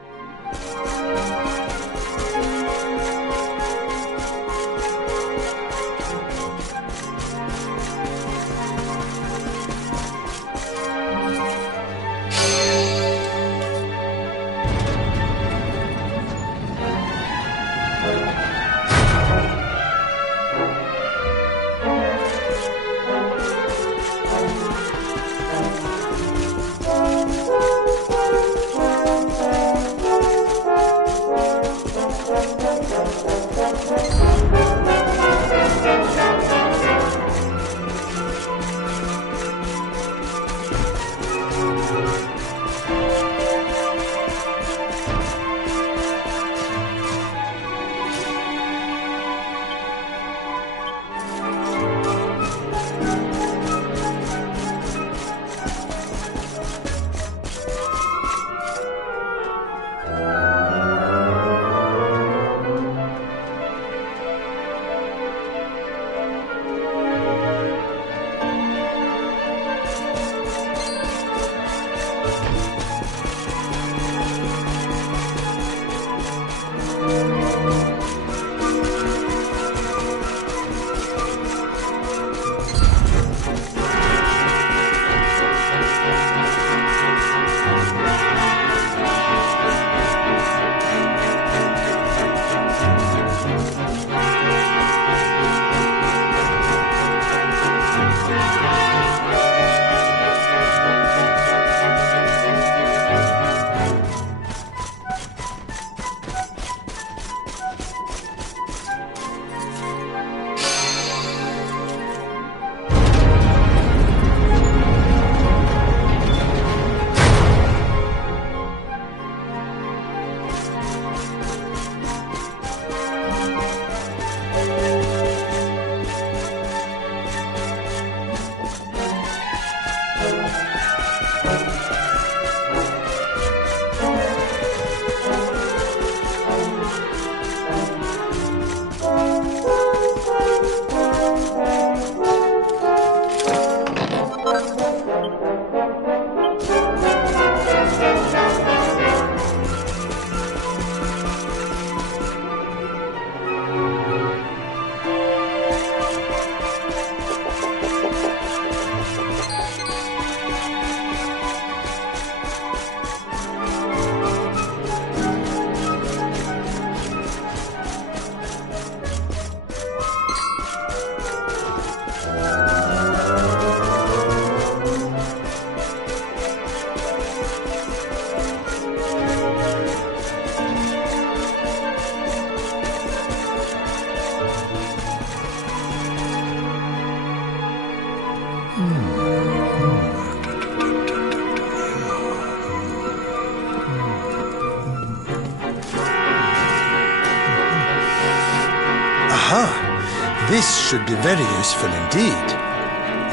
Aha! This should be very useful indeed.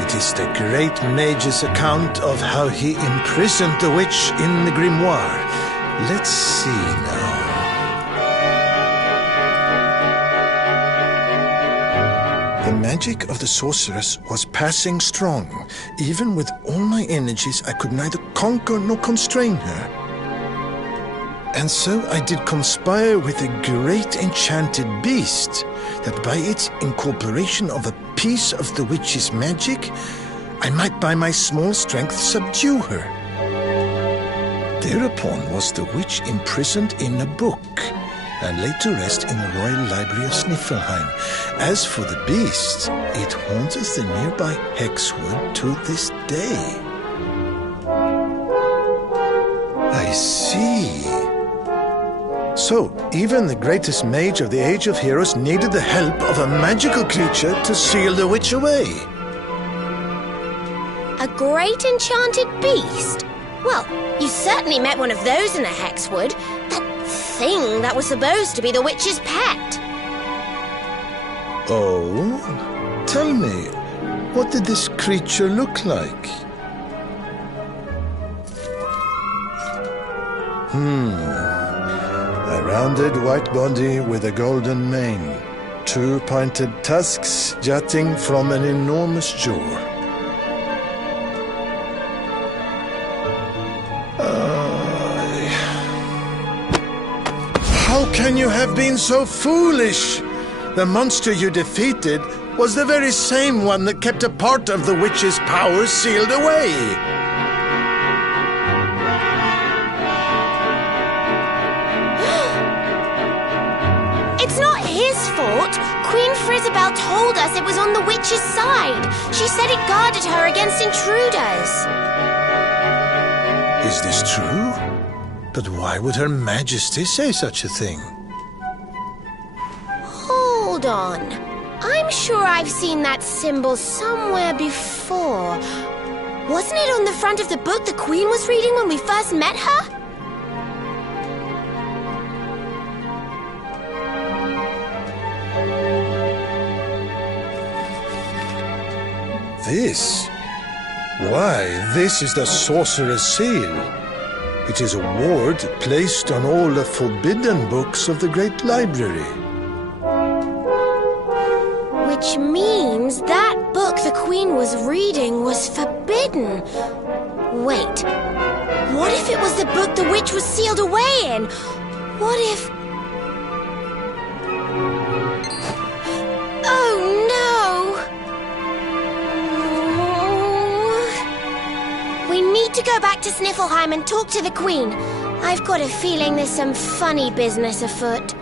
It is the great mage's account of how he imprisoned the witch in the grimoire. Let's see now. The magic of the sorceress was passing strong. Even with all my energies, I could neither conquer nor constrain her. And so I did conspire with a great enchanted beast, that by its incorporation of a piece of the witch's magic, I might by my small strength subdue her. Thereupon was the witch imprisoned in a book, and laid to rest in the Royal Library of Sniffelheim. As for the beast, it haunteth the nearby Hexwood to this day. I see. So, even the greatest mage of the Age of Heroes needed the help of a magical creature to seal the witch away. A great enchanted beast? Well, you certainly met one of those in the Hexwood. That thing that was supposed to be the witch's pet. Oh? Tell me, what did this creature look like? A rounded white body with a golden mane. 2 pointed tusks jutting from an enormous jaw. How can you have been so foolish? The monster you defeated was the very same one that kept a part of the witch's power sealed away. It's not his fault. Queen Frizzabelle told us it was on the witch's side. She said it guarded her against intruders. Is this true? But why would Her Majesty say such a thing? Hold on. I'm sure I've seen that symbol somewhere before. Wasn't it on the front of the book the Queen was reading when we first met her? This? Why, this is the Sorcerer's Seal. It is a ward placed on all the forbidden books of the Great Library. Which means that book the Queen was reading was forbidden. Wait, what if it was the book the witch was sealed away in? What if... Oh no! We need to go back to Sniffelheim and talk to the Queen. I've got a feeling there's some funny business afoot.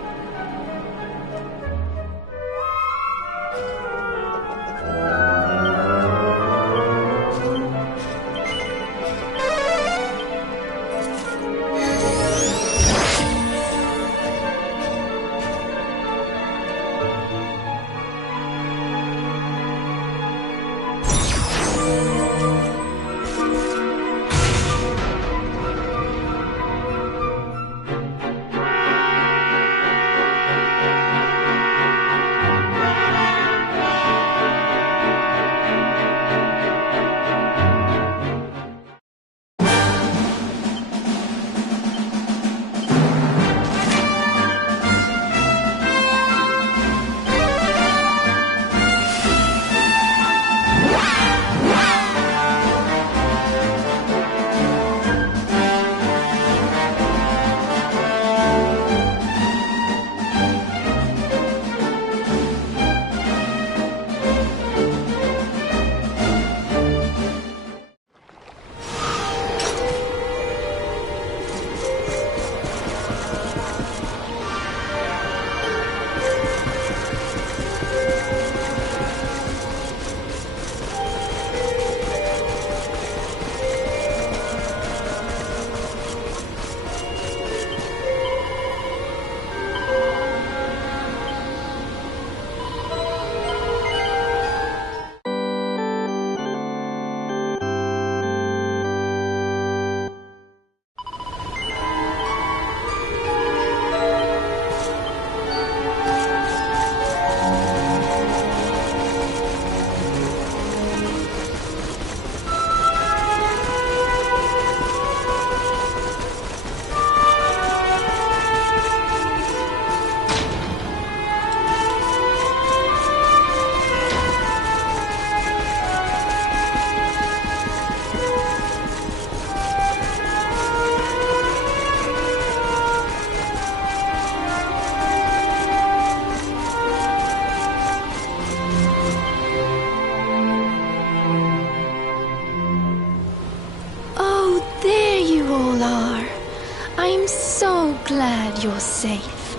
I'm so glad you're safe.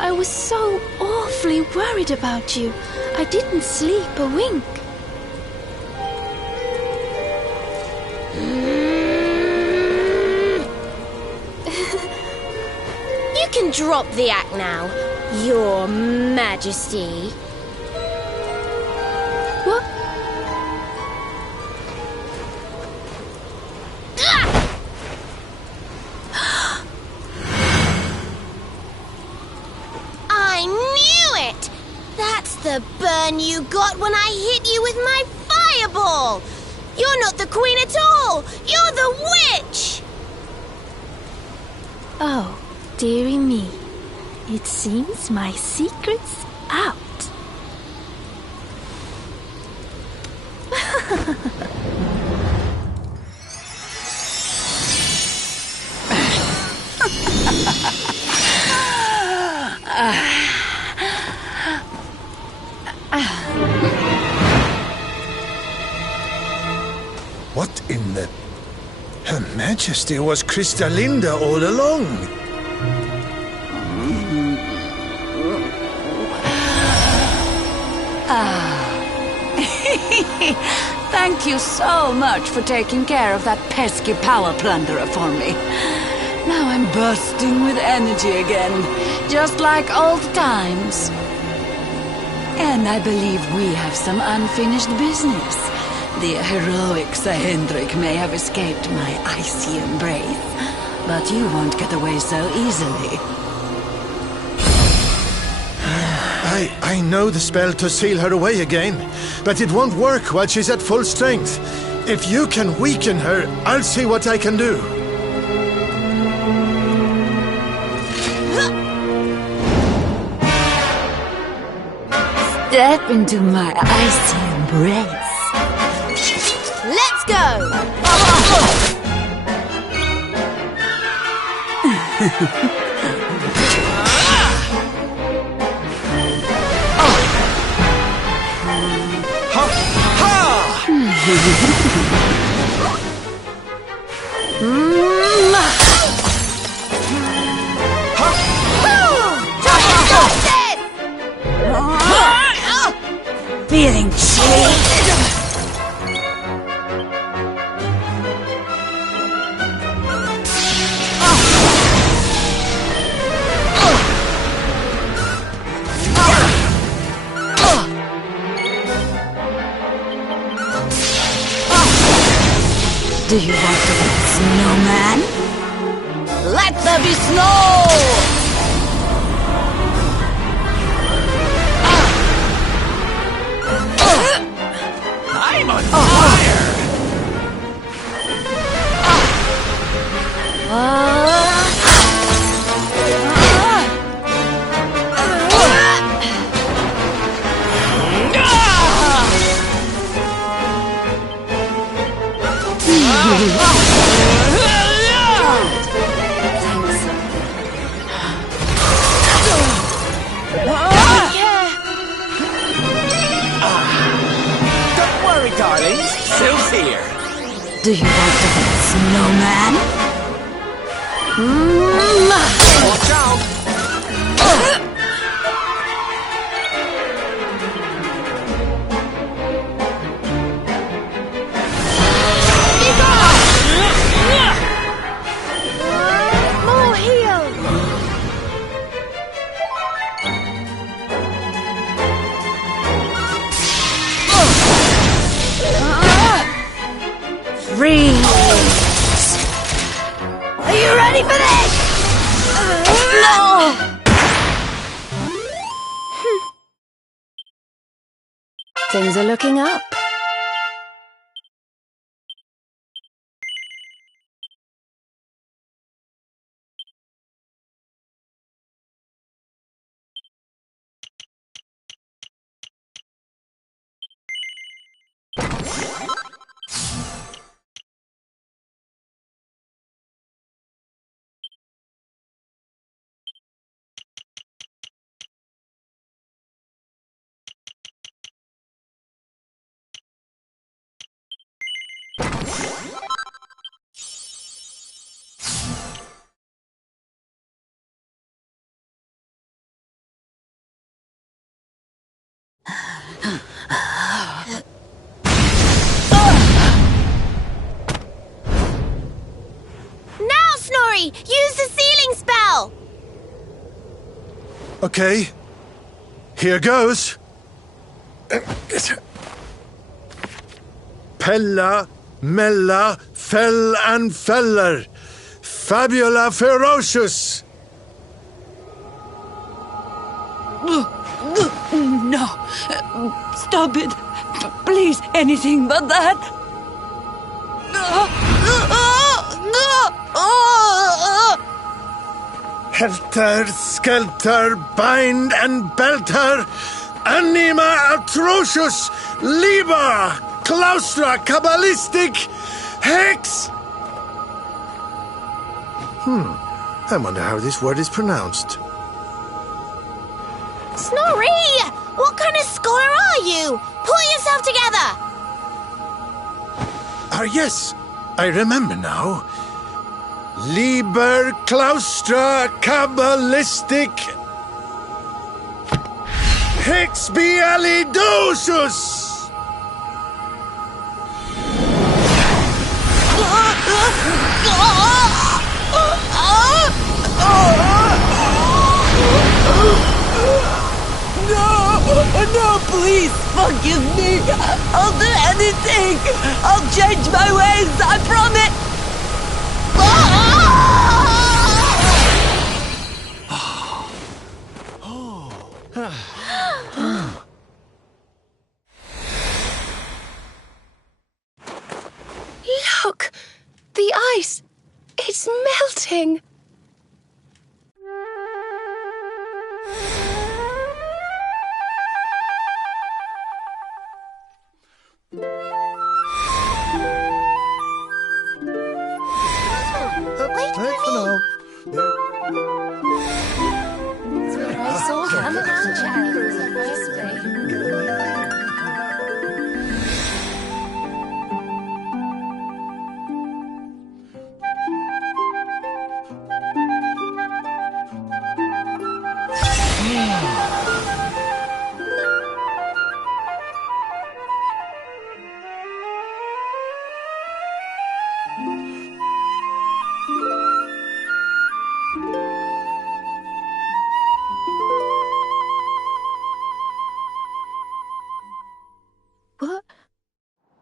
I was so awfully worried about you. I didn't sleep a wink. You can drop the act now, Your Majesty. What? I knew it! That's the burn you got when I hit you with my fireball! You're not the queen at all! You're the witch! Oh, dearie me. It seems my secret's out. What in the... Her Majesty was Cristalinda all along. Thank you so much for taking care of that pesky power plunderer for me. Now I'm bursting with energy again, just like old times. And I believe we have some unfinished business. The heroic Sir Hendrik may have escaped my icy embrace, but you won't get away so easily. I know the spell to seal her away again, but it won't work while she's at full strength. If you can weaken her, I'll see what I can do. Step into my icy embrace. Let's go! Feeling chilly? Do you want to be a snowman? Let there be snow! I'm on fire! Don't worry, darlings. Syl's here. Do you want to be a snowman? Watch out! More heal! Freeze! Are you ready for this? No! Things are looking up. Okay. Here goes. Pella, Mella, Fell and Feller. Fabula ferocious. No. Stop it. Please, anything but that. Helter, skelter, bind and belter. Anima atrocious. Liber, claustra, cabalistic, hex. I wonder how this word is pronounced. Snorri! What kind of scholar are you? Pull yourself together! Yes, I remember now. Liber claustra cabalistic hex bialidosus. No, please forgive me. I'll do anything. I'll change my ways, I promise. Look! The ice! It's melting! Wait for me!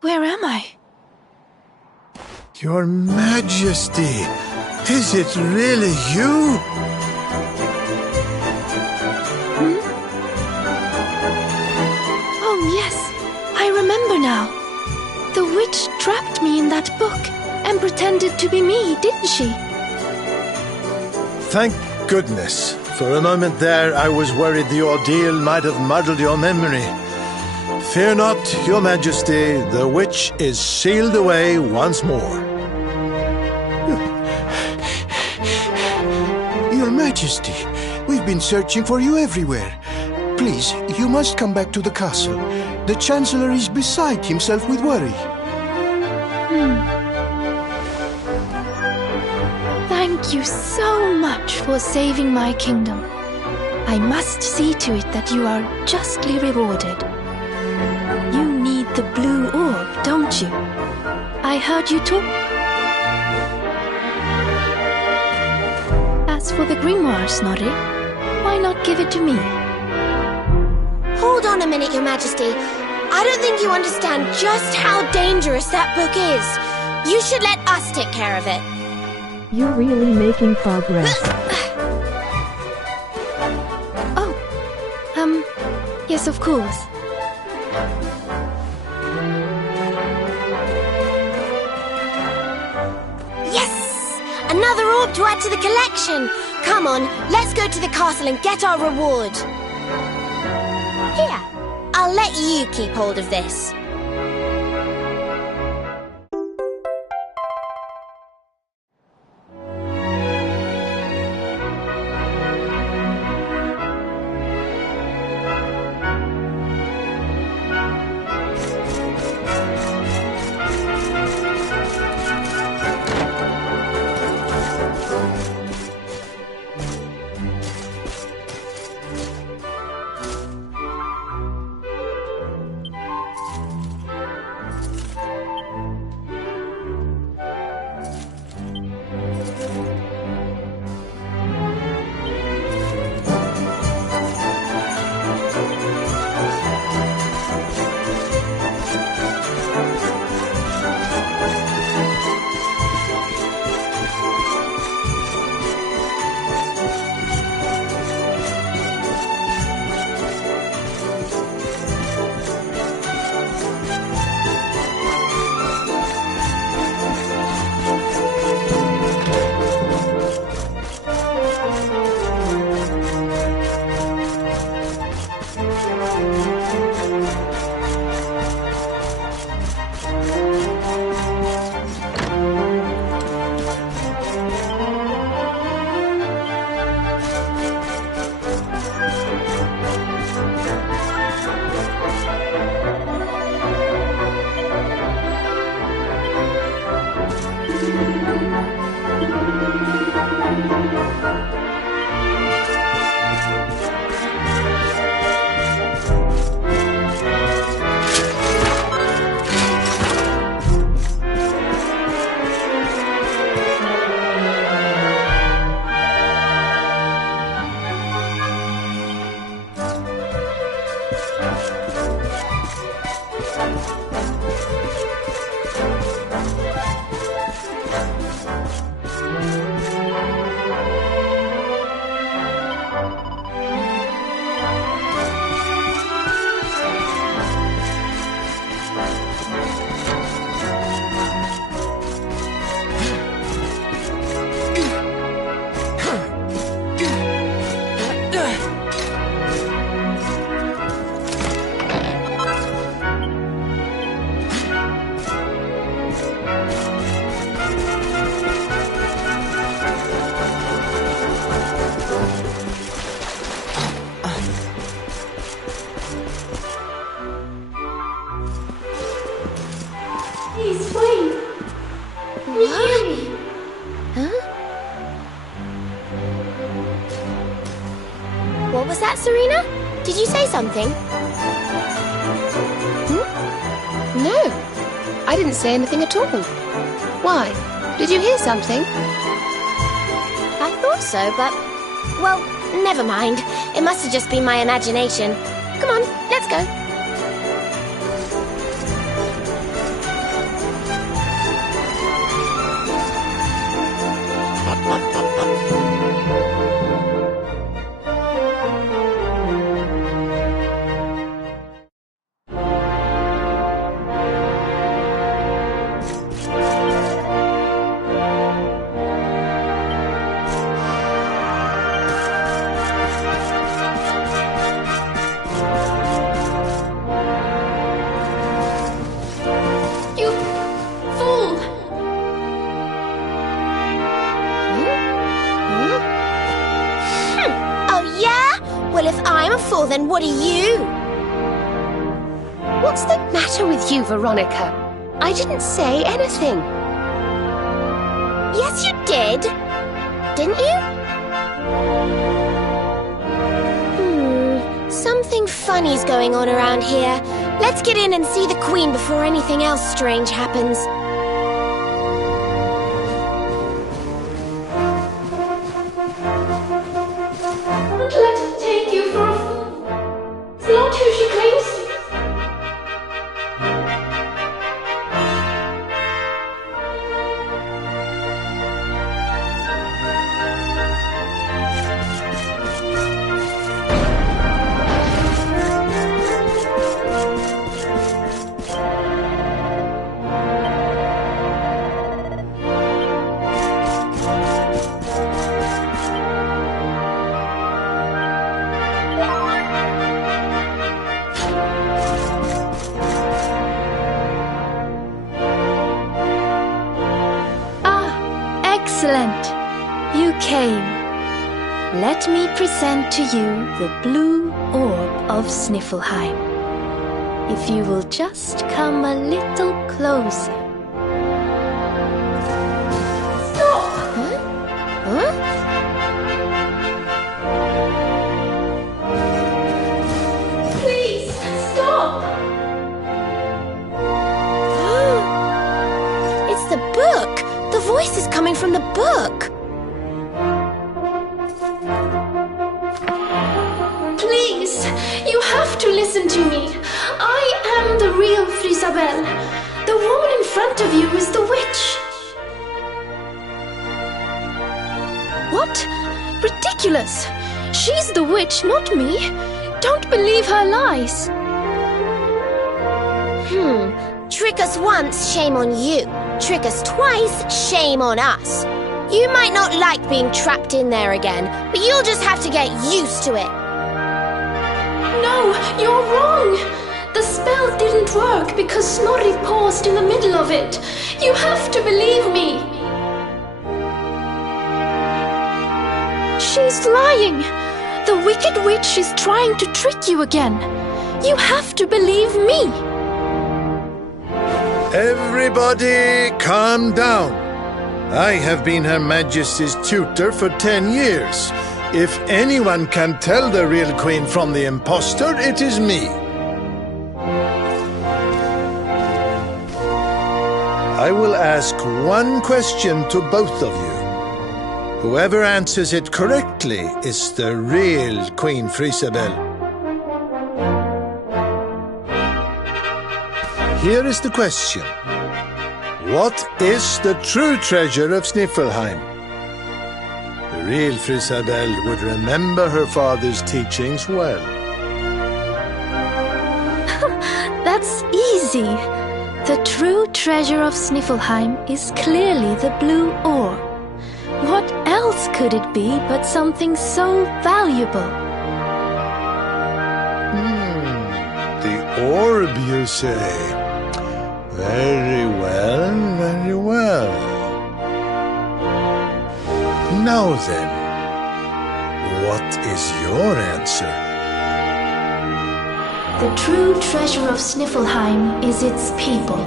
Where am I? Your Majesty, is it really you? Oh, yes. I remember now. The witch trapped me in that book and pretended to be me, didn't she? Thank goodness. For a moment there, I was worried the ordeal might have muddled your memory. Fear not, Your Majesty, the witch is sealed away once more. Your Majesty, we've been searching for you everywhere. Please, you must come back to the castle. The Chancellor is beside himself with worry. Thank you so much for saving my kingdom. I must see to it that you are justly rewarded. You need the blue orb, don't you? I heard you talk. As for the grimoire, Snorri, why not give it to me? Hold on a minute, Your Majesty. I don't think you understand just how dangerous that book is. You should let us take care of it. You're really making progress. Yes, of course. Yes! Another orb to add to the collection. Come on, let's go to the castle and get our reward. Here, I'll let you keep hold of this. Please, wait. Can you hear me? Huh? What was that, Serena? Did you say something? No, I didn't say anything at all. Why? Did you hear something? I thought so, but... well, never mind. It must have just been my imagination. Come on, let's go. Well, if I'm a fool, then what are you? What's the matter with you, Veronica? I didn't say anything. Yes, you did. Didn't you? Something funny's going on around here. Let's get in and see the Queen before anything else strange happens. Excellent. You came. Let me present to you the blue orb of Sniffelheim. If you will just come a little closer. Stop! Huh? Huh? Please, stop! It's the book! The voice is coming from the book! Please, you have to listen to me. I am the real Frisabelle. The woman in front of you is the witch. What? Ridiculous! She's the witch, not me. Don't believe her lies. Trick us once, shame on you. Trick us twice, shame on us. You might not like being trapped in there again, but you'll just have to get used to it. No, you're wrong. The spell didn't work because Snorri paused in the middle of it. You have to believe me. She's lying. The wicked witch is trying to trick you again. You have to believe me. Everybody calm down. I have been Her Majesty's tutor for 10 years. If anyone can tell the real queen from the impostor, it is me. I will ask one question to both of you. Whoever answers it correctly is the real Queen Frisabel. Here is the question. What is the true treasure of Sniffelheim? The real Frisabel would remember her father's teachings well. That's easy. The true treasure of Sniffelheim is clearly the blue ore. What else could it be but something so valuable? The orb, you say? Very well, very well. Now then, what is your answer? The true treasure of Sniffelheim is its people.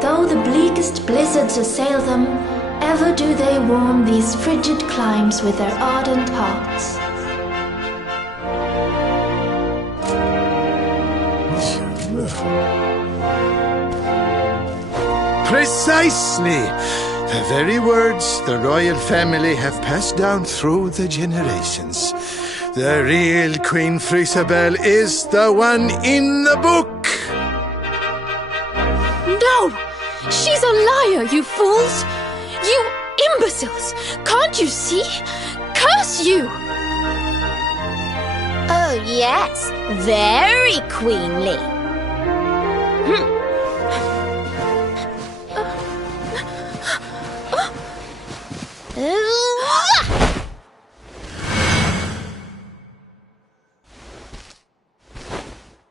Though the bleakest blizzards assail them, ever do they warm these frigid climes with their ardent hearts. Precisely! The very words the royal family have passed down through the generations. The real Queen Frisabel is the one in the book! No! She's a liar, you fools! You imbeciles! Can't you see? Curse you! Oh, yes. Very queenly.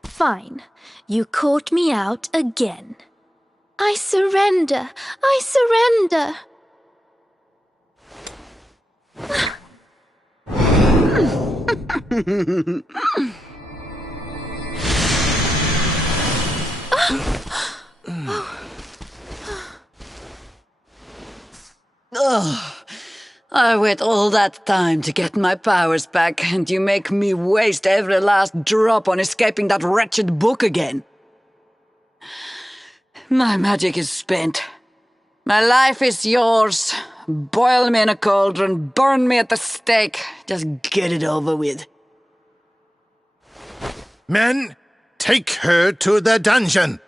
Fine. You caught me out again. I surrender. I surrender. I wait all that time to get my powers back, and you make me waste every last drop on escaping that wretched book again. My magic is spent. My life is yours. Boil me in a cauldron, burn me at the stake. Just get it over with. Men, take her to the dungeon!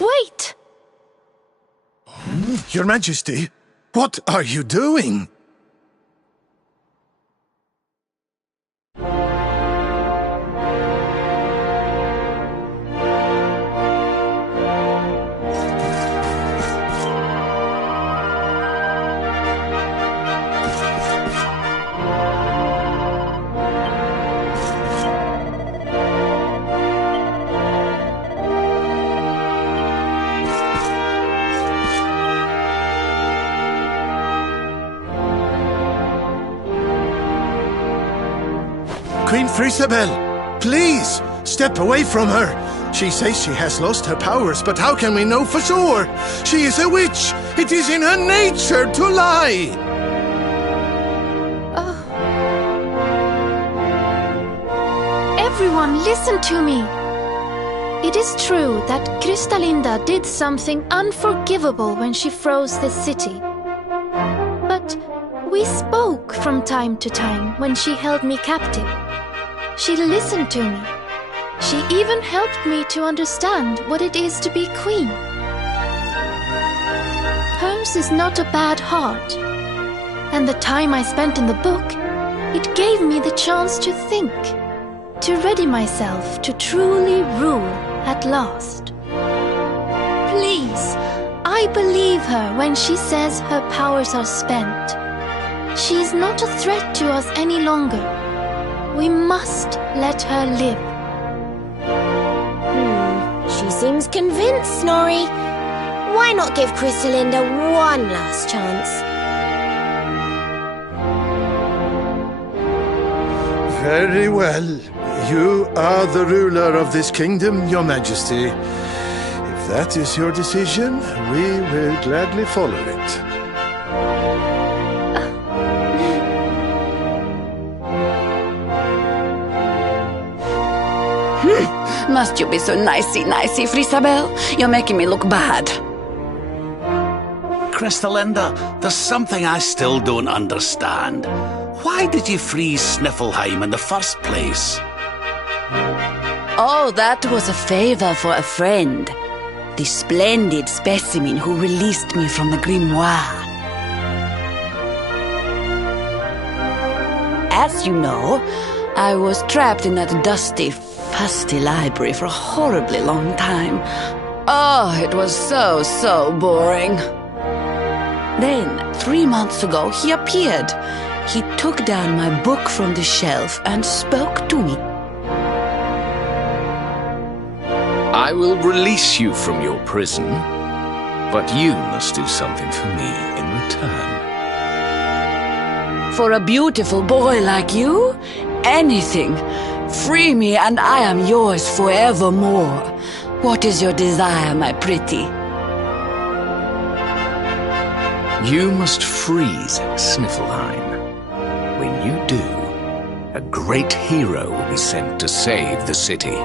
Wait! Your Majesty, what are you doing? Queen Frisabel, please, step away from her. She says she has lost her powers, but how can we know for sure? She is a witch. It is in her nature to lie. Everyone, listen to me. It is true that Kristalinda did something unforgivable when she froze the city. But we spoke from time to time when she held me captive. She listened to me. She even helped me to understand what it is to be queen. Hers is not a bad heart. And the time I spent in the book, it gave me the chance to think, to ready myself to truly rule at last. Please, I believe her when she says her powers are spent. She is not a threat to us any longer. We must let her live. She seems convinced, Snorri. Why not give Kristalinda one last chance? Very well. You are the ruler of this kingdom, Your Majesty. If that is your decision, we will gladly follow it. Must you be so nicey, Frisabel? You're making me look bad. Cristalinda, there's something I still don't understand. Why did you freeze Sniffleheim in the first place? Oh, that was a favor for a friend. The splendid specimen who released me from the grimoire. As you know, I was trapped in that dusty, fusty library for a horribly long time. Oh, it was so boring. Then, 3 months ago, he appeared. He took down my book from the shelf and spoke to me. I will release you from your prison, but you must do something for me in return. For a beautiful boy like you, anything. Free me and I am yours forevermore. What is your desire, my pretty? You must freeze Sniffleheim. When you do, a great hero will be sent to save the city.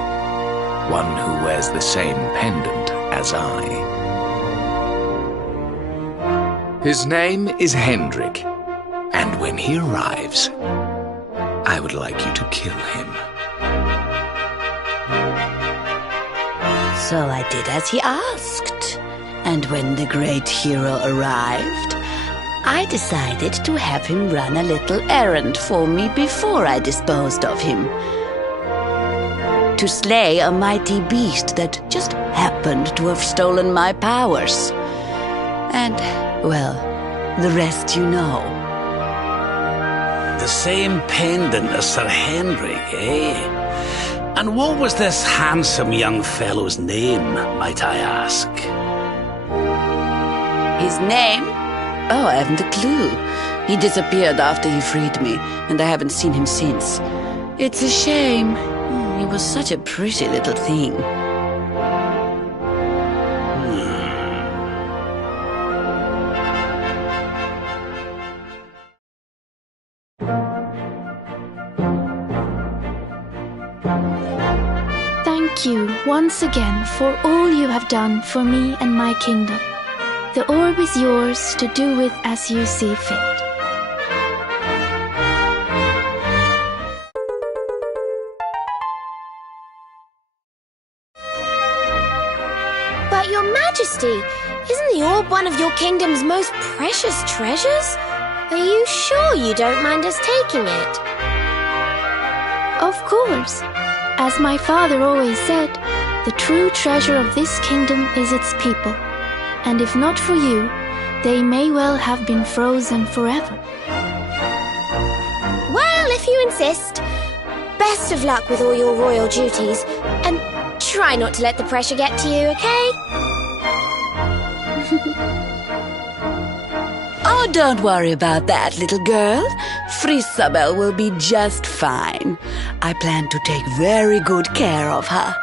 One who wears the same pendant as I. His name is Hendrik, and when he arrives, I would like you to kill him. So I did as he asked. And when the great hero arrived, I decided to have him run a little errand for me before I disposed of him. To slay a mighty beast that just happened to have stolen my powers. And, well, the rest you know. The same pendant as Sir Henrik, eh? And what was this handsome young fellow's name, might I ask? His name? Oh, I haven't a clue. He disappeared after he freed me, and I haven't seen him since. It's a shame. He was such a pretty little thing. Thank you once again for all you have done for me and my kingdom. The orb is yours to do with as you see fit. But Your Majesty, isn't the orb one of your kingdom's most precious treasures? Are you sure you don't mind us taking it? Of course. As my father always said, the true treasure of this kingdom is its people. And if not for you, they may well have been frozen forever. Well, if you insist. Best of luck with all your royal duties, and try not to let the pressure get to you, okay? Oh, don't worry about that, little girl. Frisabel will be just fine. I plan to take very good care of her.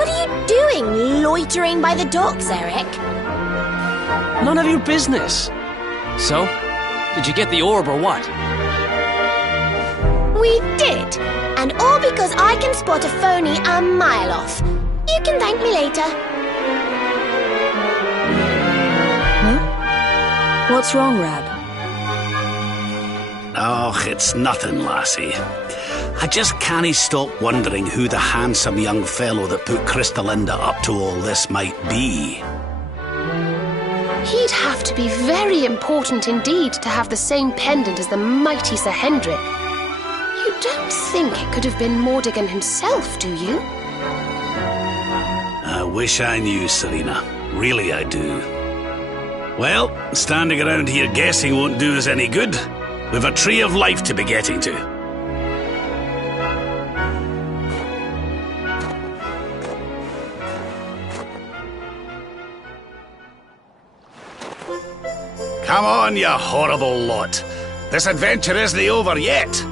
What are you doing, loitering by the docks, Eric? None of your business. So, did you get the orb or what? We did. And all because I can spot a phony a mile off. You can thank me later. Huh? What's wrong, Rab? Oh, it's nothing, lassie. I just can't stop wondering who the handsome young fellow that put Crystalinda up to all this might be. He'd have to be very important indeed to have the same pendant as the mighty Sir Hendrik. You don't think it could have been Mordigan himself, do you? I wish I knew, Serena. Really, I do. Well, standing around here guessing won't do us any good. We've a tree of life to be getting to. Come on, you horrible lot. This adventure isn't over yet.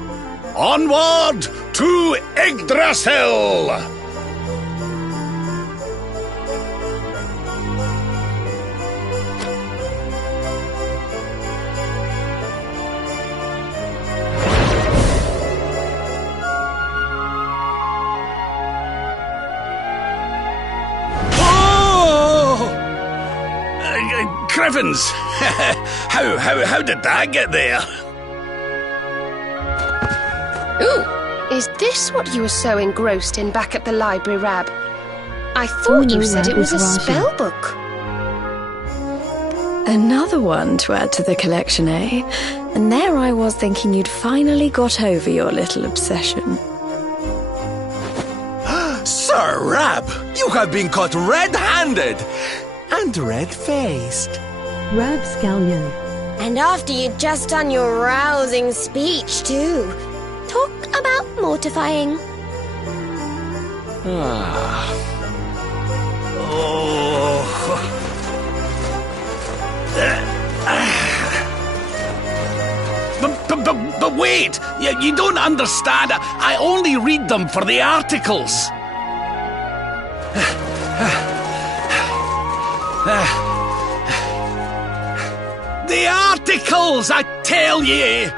Onward to Yggdrasil! Crivens! how did that get there? Ooh, is this what you were so engrossed in back at the library, Rab? I thought you said it was a spell book. Another one to add to the collection, eh? And there I was thinking you'd finally got over your little obsession. Sir Rab, you have been caught red-handed and red-faced. Rapscallion. And after you'd just done your rousing speech, too. Talk about mortifying. But wait! You don't understand. I only read them for the articles. The articles, I tell ye!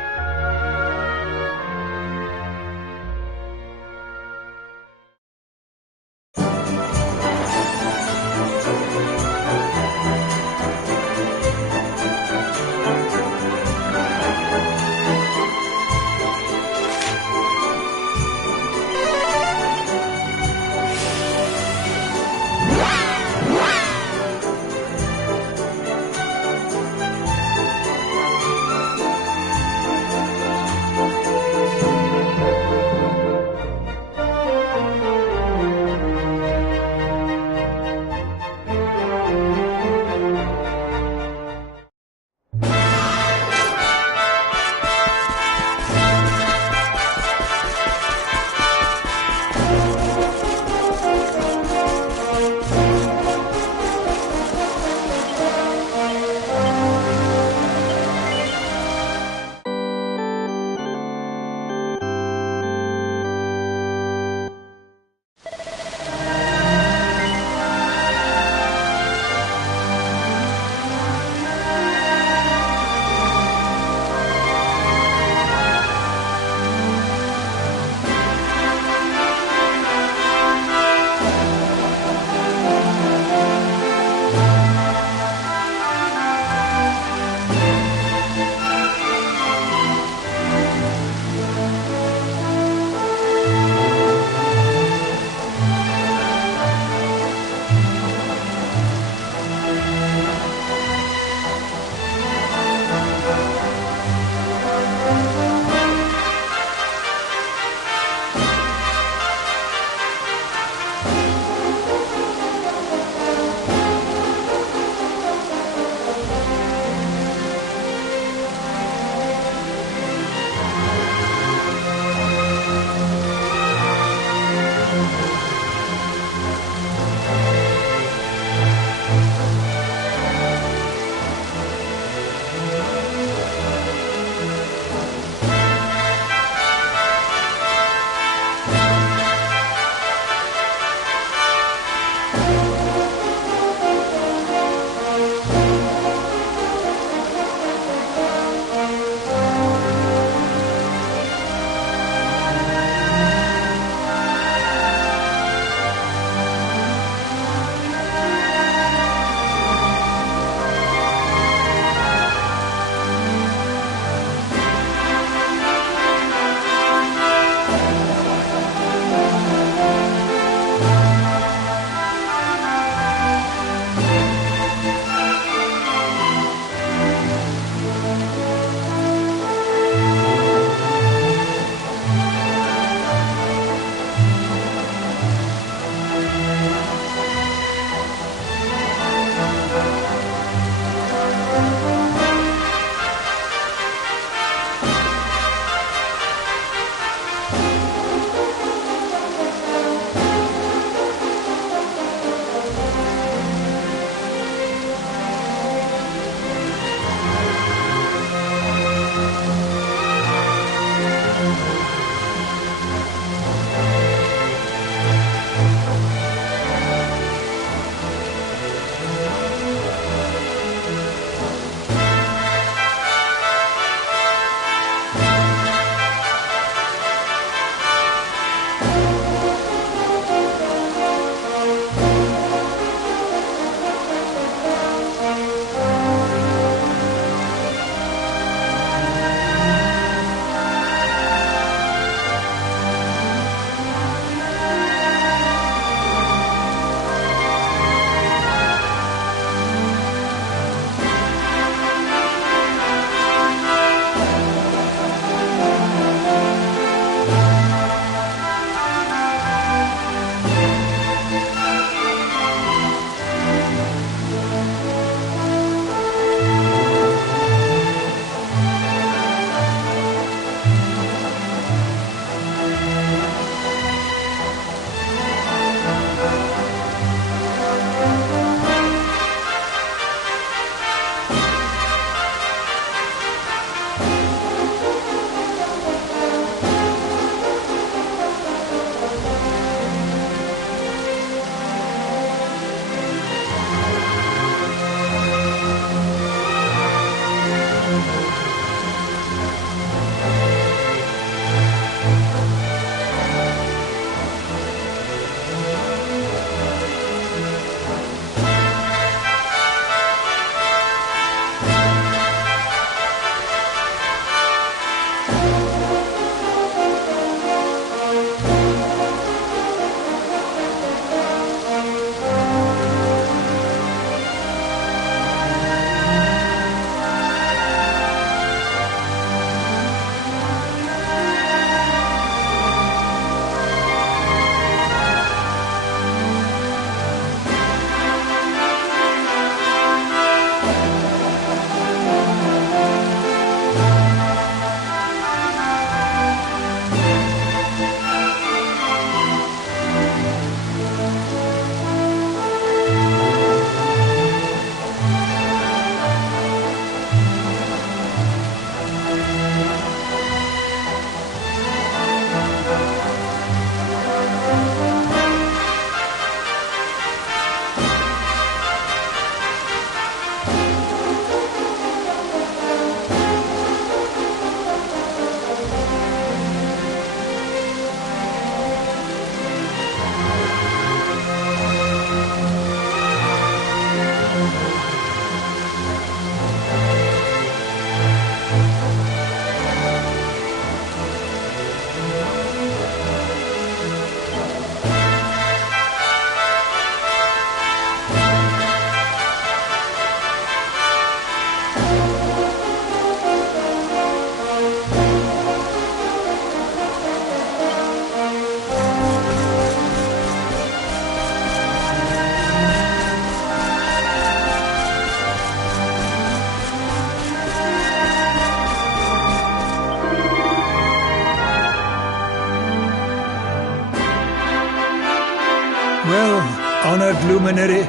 luminary.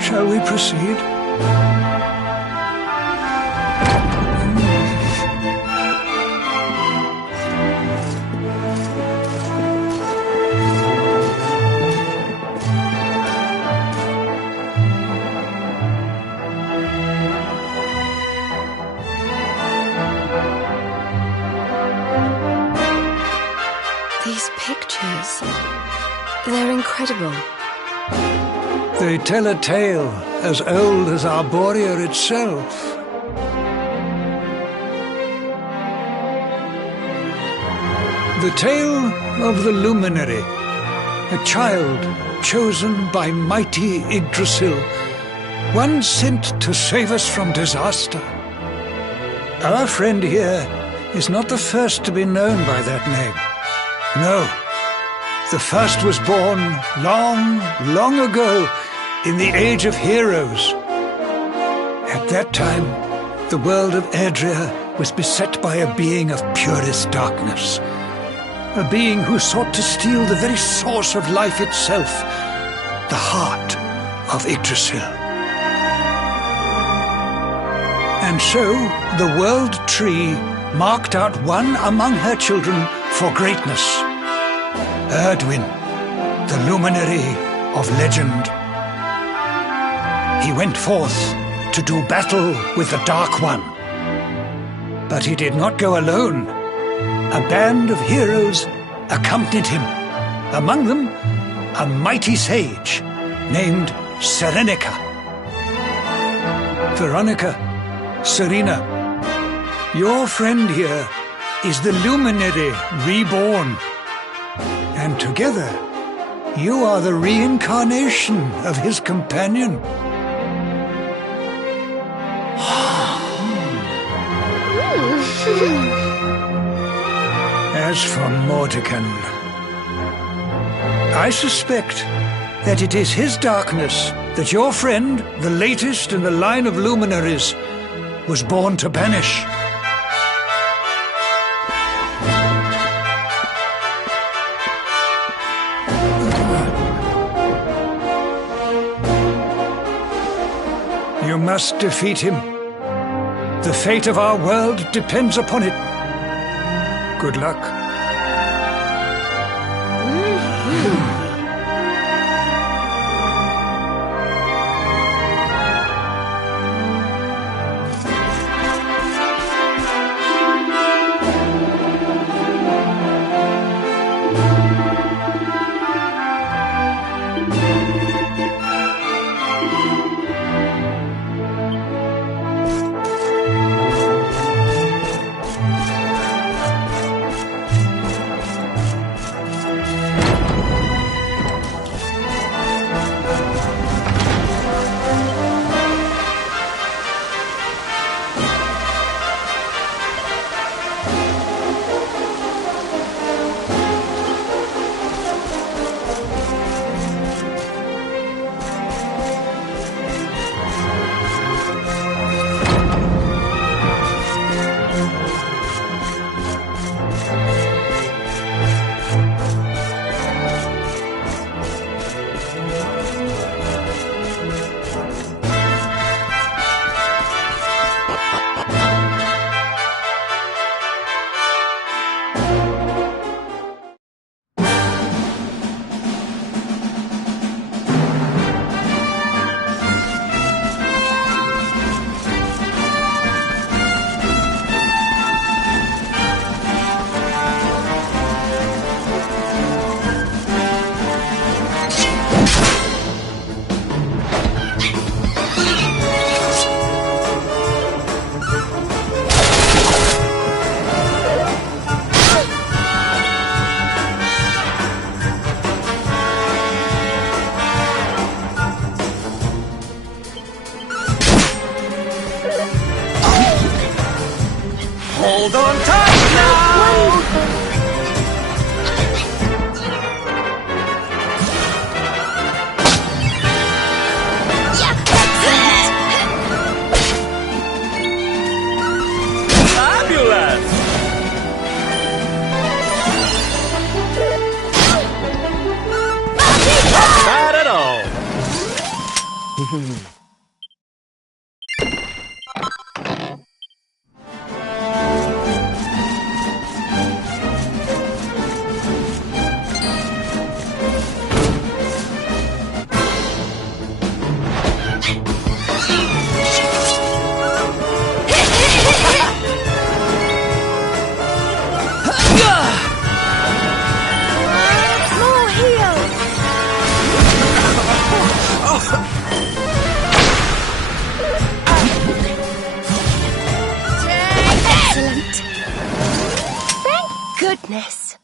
Shall we proceed? These pictures, they're incredible. They tell a tale as old as Arborea itself. The tale of the luminary, a child chosen by mighty Yggdrasil, one sent to save us from disaster. Our friend here is not the first to be known by that name. No, the first was born long, long ago in the Age of Heroes. At that time, the world of Erdrea was beset by a being of purest darkness. A being who sought to steal the very source of life itself, the heart of Yggdrasil. And so, the World Tree marked out one among her children for greatness. Erdwin, the luminary of legend. He went forth to do battle with the Dark One. But he did not go alone. A band of heroes accompanied him. Among them, a mighty sage named Serenica. Veronica, Serena, your friend here is the luminary reborn. And together, you are the reincarnation of his companion. As for Mordekan, I suspect that it is his darkness that your friend, the latest in the line of luminaries, was born to banish. You must defeat him. The fate of our world depends upon it. Good luck. Hold on tight now! Fabulous! Not bad at all. More heals! Excellent. Thank goodness.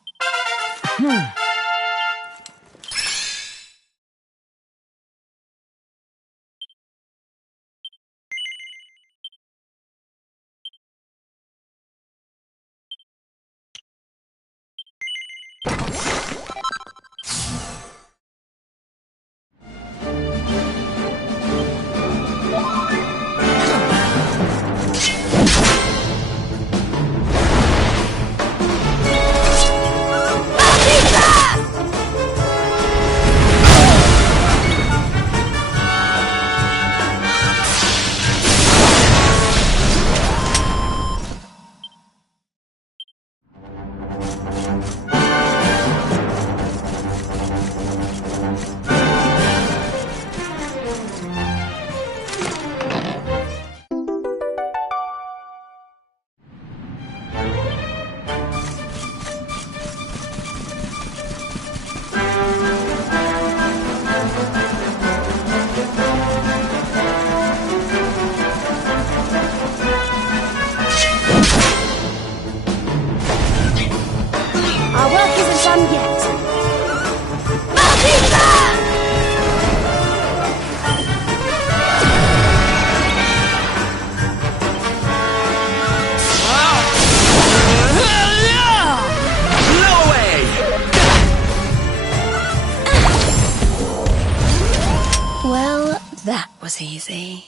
Our work isn't done yet. No way! Well, that was easy.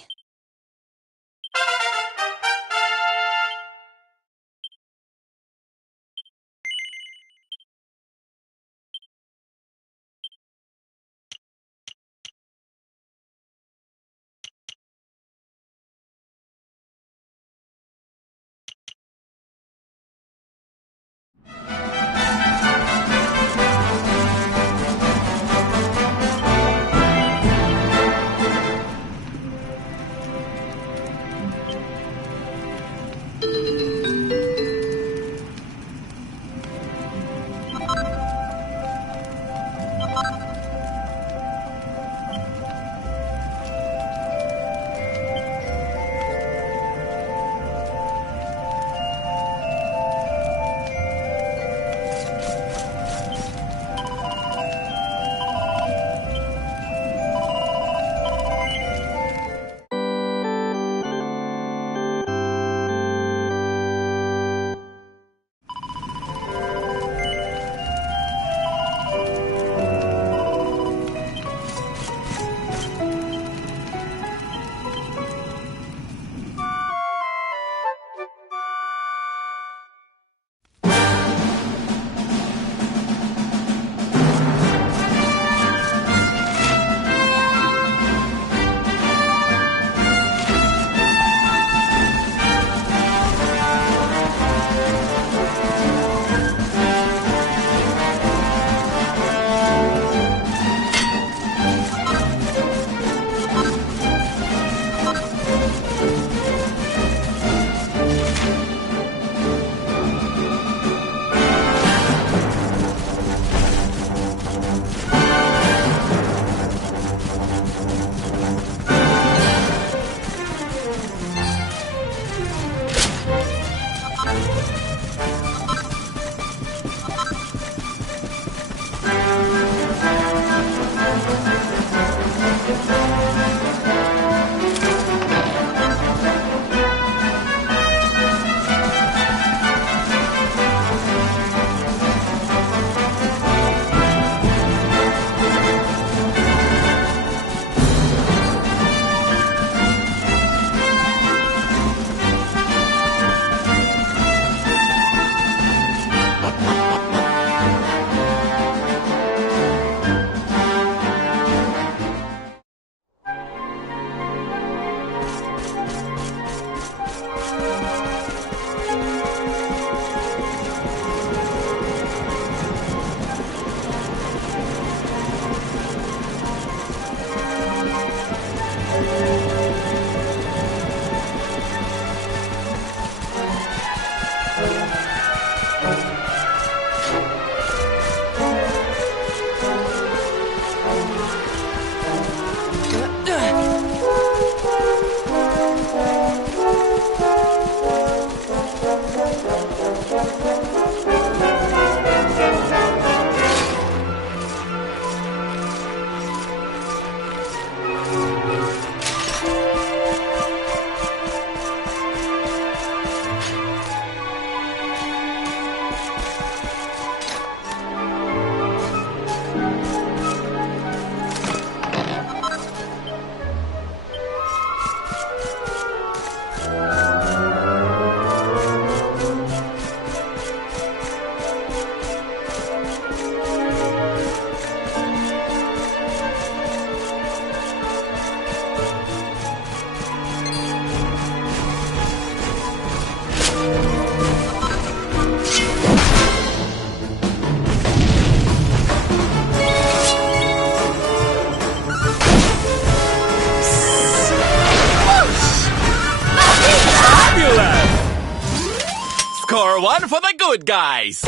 one for the good guys!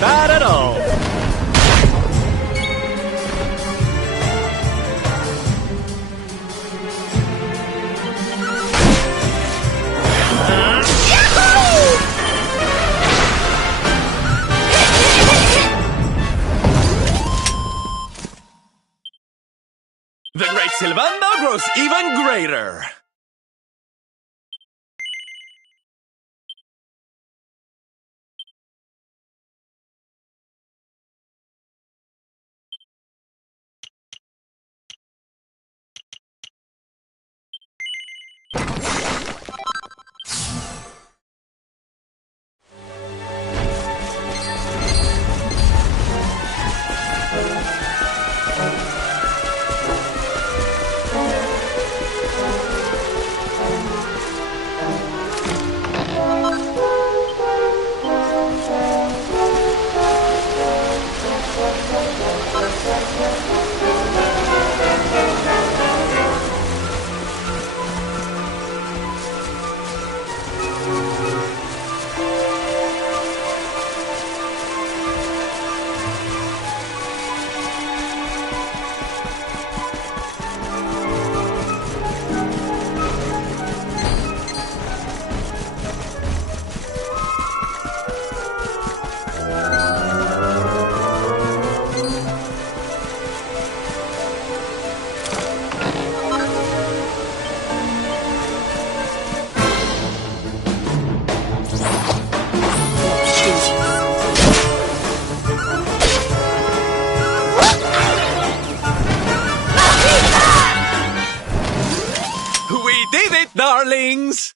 Not at all. The great Silvando grows even greater. We did it, darlings!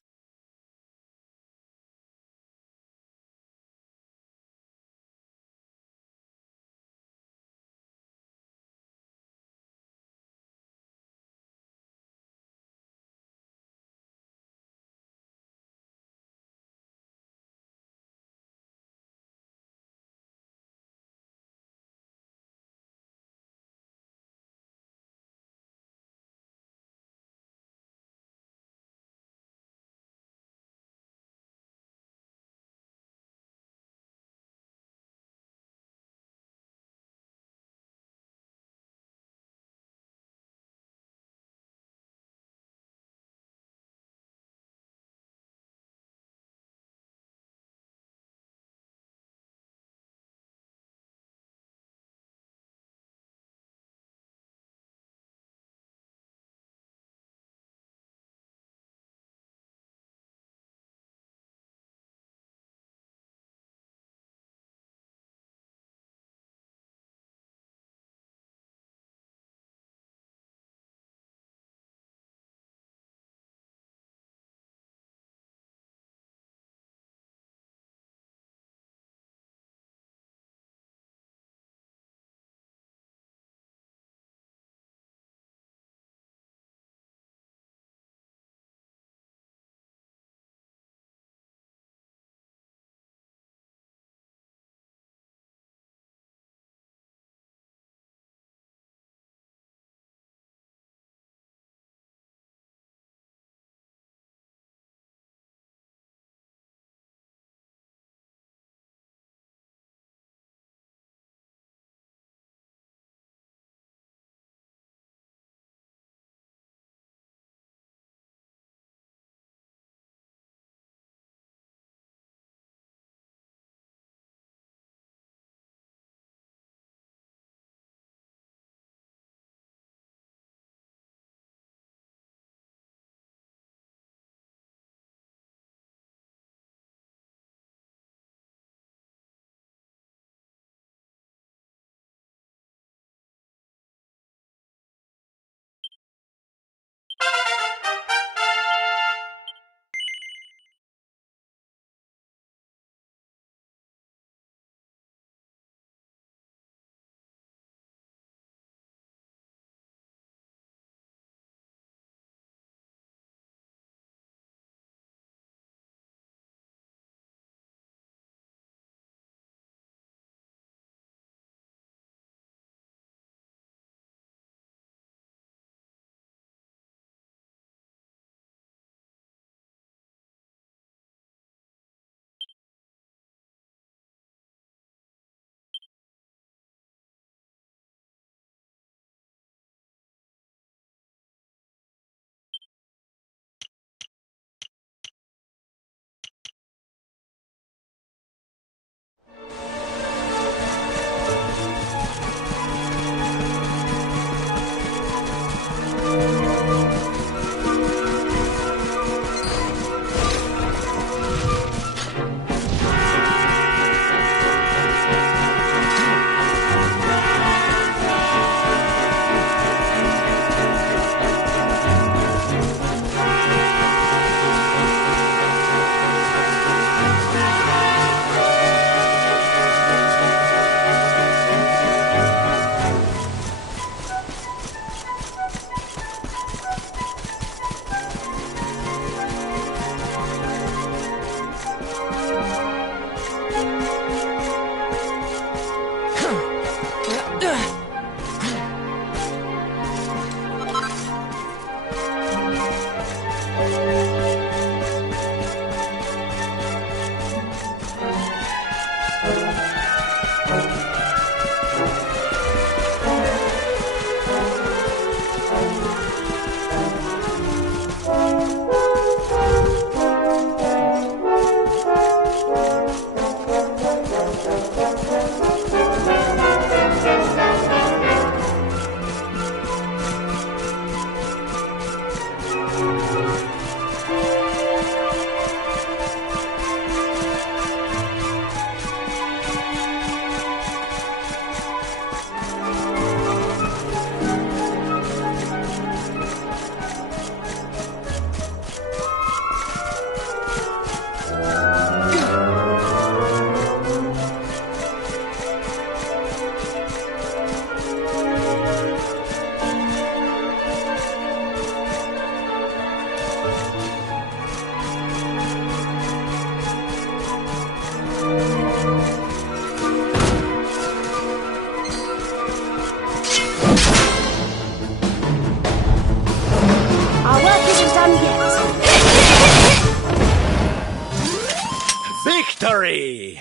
Aye.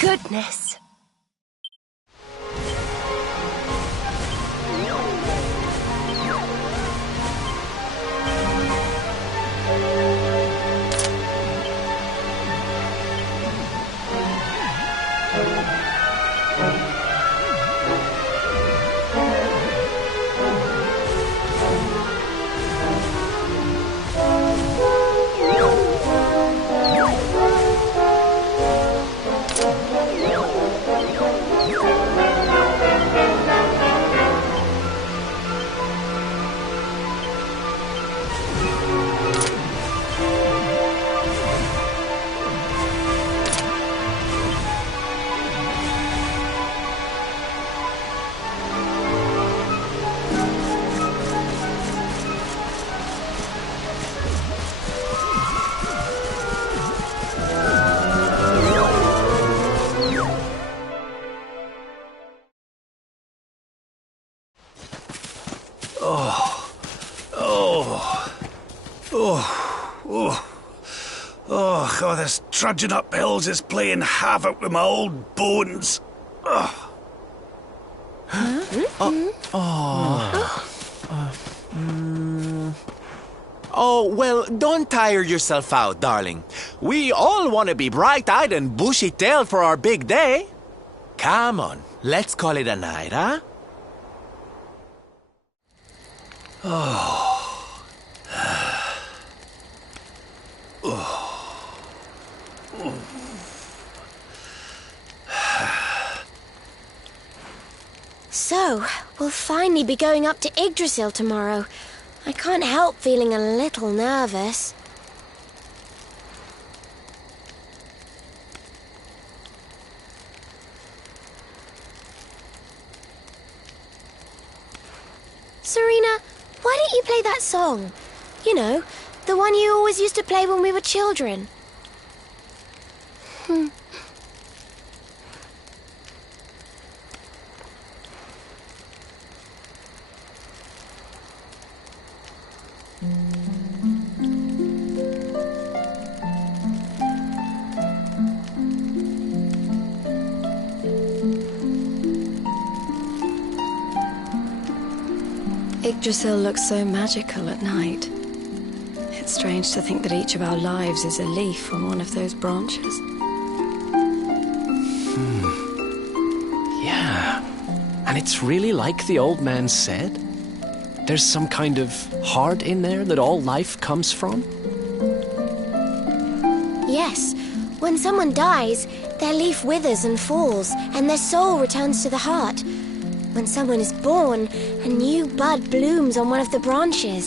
Goodness. Oh, this trudging up hills is playing havoc with my old bones. Oh. Oh, well, don't tire yourself out, darling. We all want to be bright-eyed and bushy-tailed for our big day. Come on, let's call it a night, huh? Oh. So, we'll finally be going up to Yggdrasil tomorrow. I can't help feeling a little nervous. Serena, why don't you play that song? You know, the one you always used to play when we were children. Yggdrasil looks so magical at night. It's strange to think that each of our lives is a leaf on one of those branches. Yeah. And it's really like the old man said? There's some kind of heart in there that all life comes from? Yes, when someone dies, their leaf withers and falls, and their soul returns to the heart. When someone is born, a new bud blooms on one of the branches.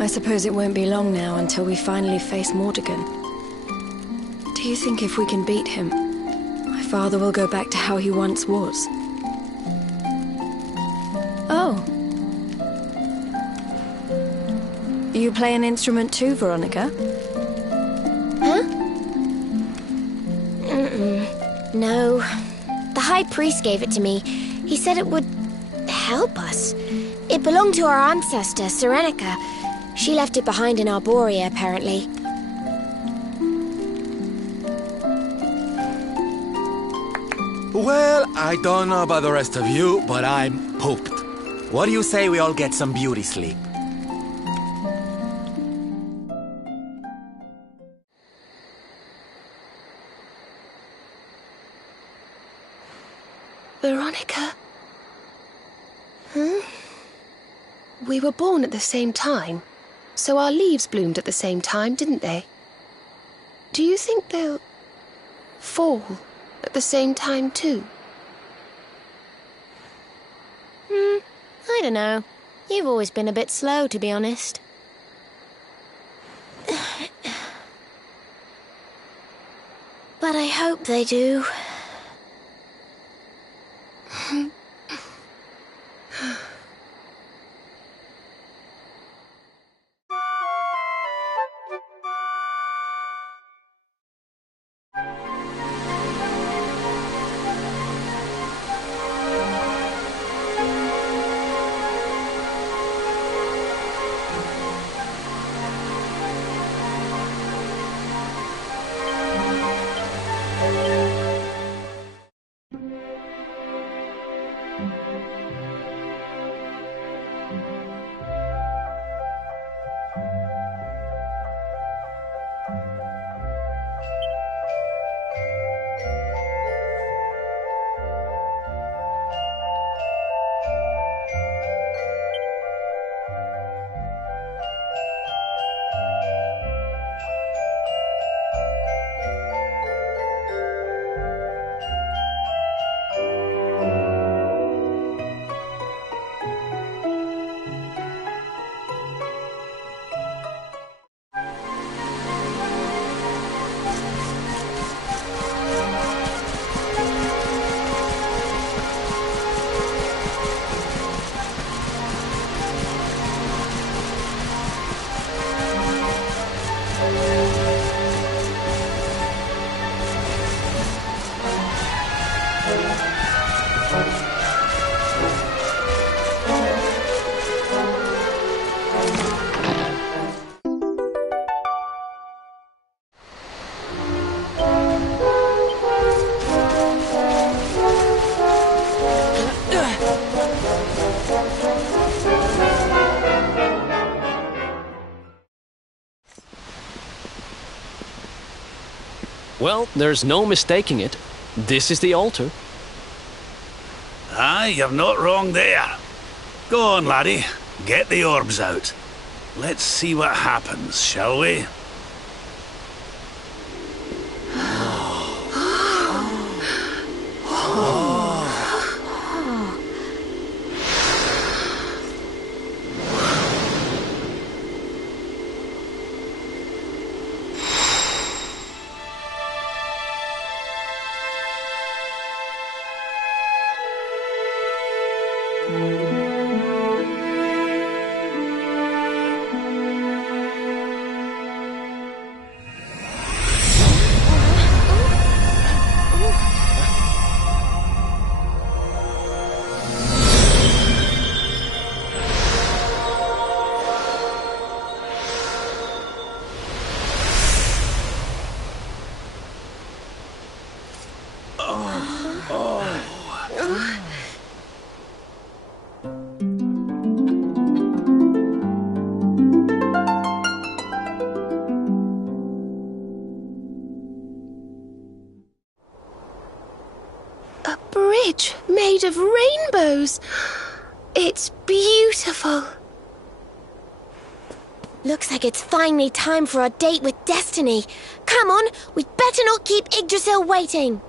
I suppose it won't be long now until we finally face Mordegon. Do you think if we can beat him, my father will go back to how he once was? Oh. You play an instrument too, Veronica? Huh? No. The High Priest gave it to me. He said it would help us. It belonged to our ancestor, Serenica. She left it behind in Arborea, apparently. Well, I don't know about the rest of you, but I'm pooped. What do you say we all get some beauty sleep? Veronica? Huh? We were born at the same time, so our leaves bloomed at the same time, didn't they? Do you think they'll fall at the same time too? I don't know. You've always been a bit slow, to be honest. But I hope they do. Well, there's no mistaking it. This is the altar. Aye, you're not wrong there. Go on, laddie. Get the orbs out. Let's see what happens, shall we? A bridge made of rainbows. It's beautiful. Looks like it's finally time for our date with Destiny. Come on, we'd better not keep Yggdrasil waiting.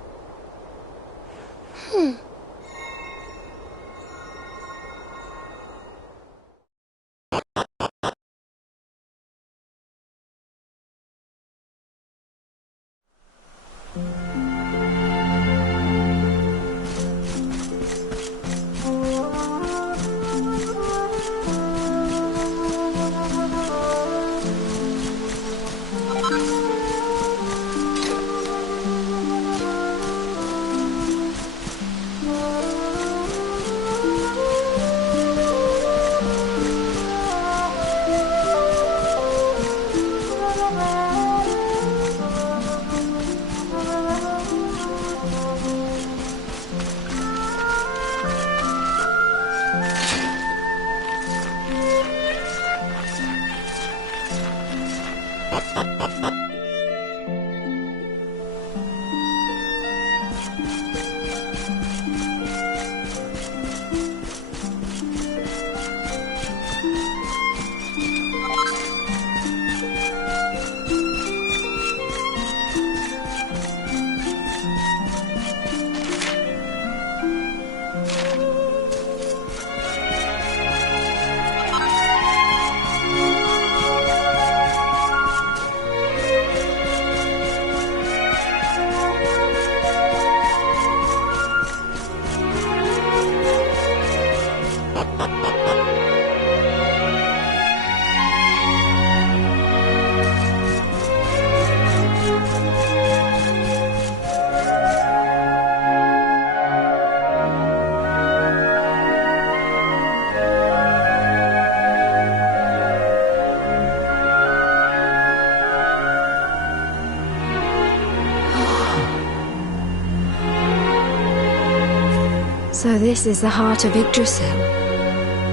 So this is the heart of Yggdrasil.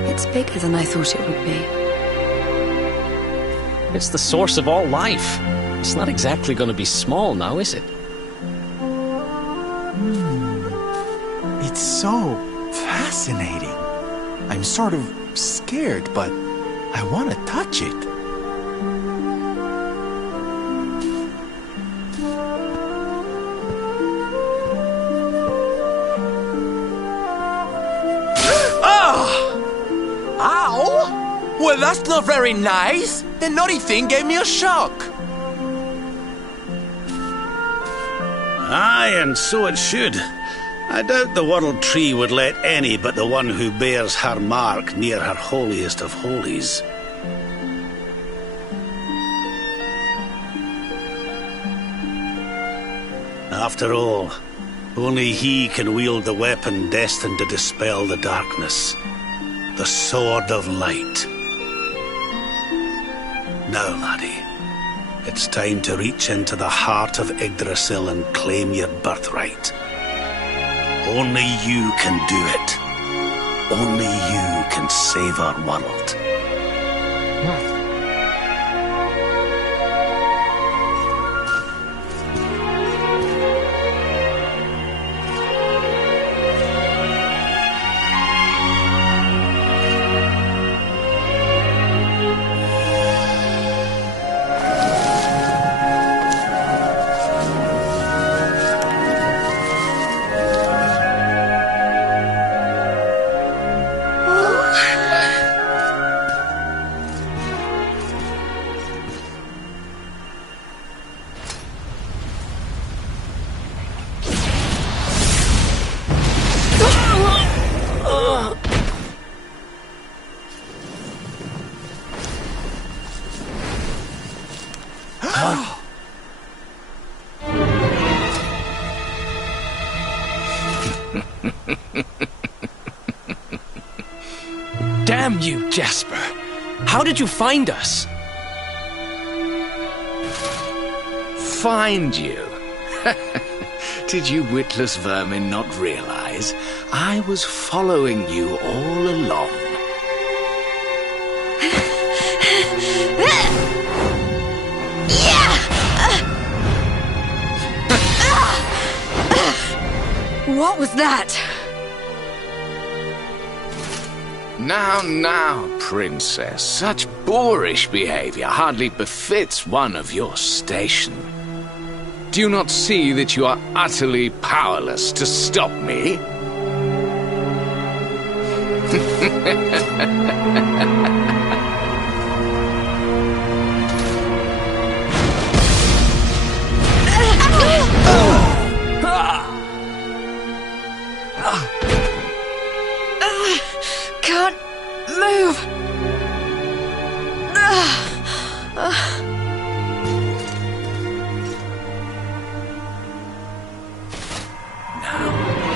It's bigger than I thought it would be. It's the source of all life. It's not exactly going to be small now, is it? It's so fascinating. I'm sort of scared, but I want to touch it. Ow! Well, that's not very nice. The naughty thing gave me a shock. Aye, and so it should. I doubt the World Tree would let any but the one who bears her mark near her holiest of holies. After all, only he can wield the weapon destined to dispel the darkness. The Sword of Light. Now, laddie, it's time to reach into the heart of Yggdrasil and claim your birthright. Only you can do it. Only you can save our world. Damn you, Jasper! How did you find us? Find you? Did you witless vermin not realize I was following you all along? What was that? Now, princess, such boorish behavior hardly befits one of your station. Do you not see that you are utterly powerless to stop me? Can't move. Now,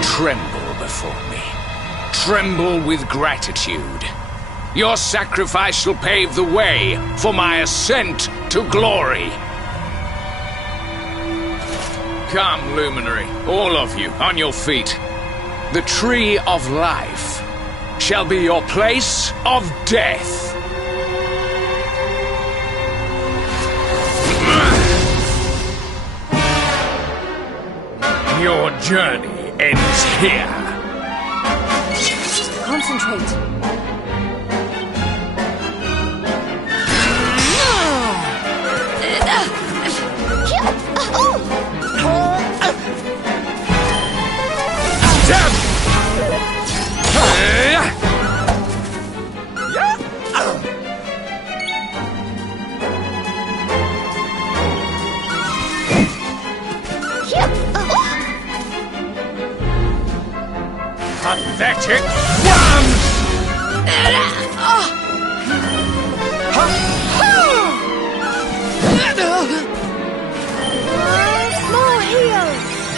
tremble before me. Tremble with gratitude. Your sacrifice shall pave the way for my ascent to glory. Come, luminary, all of you, on your feet. The tree of life shall be your place of death. Your journey ends here. Concentrate. Pathetic worms! More heal!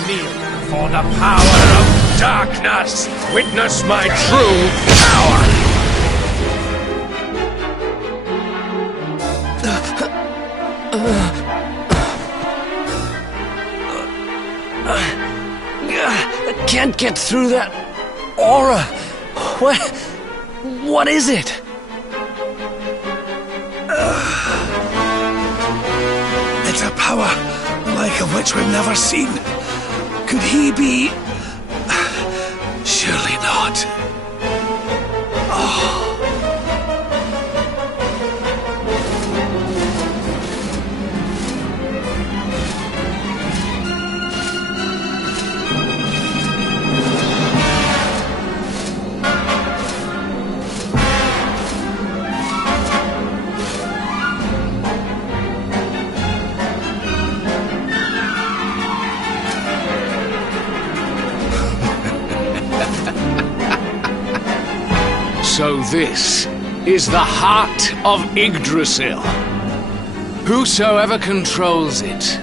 Kneel before the power of darkness! Witness my true power! I can't get through that aura. What is it? It's a power like of which we've never seen. Could he be... Surely not. Oh. So this is the heart of Yggdrasil. Whosoever controls it,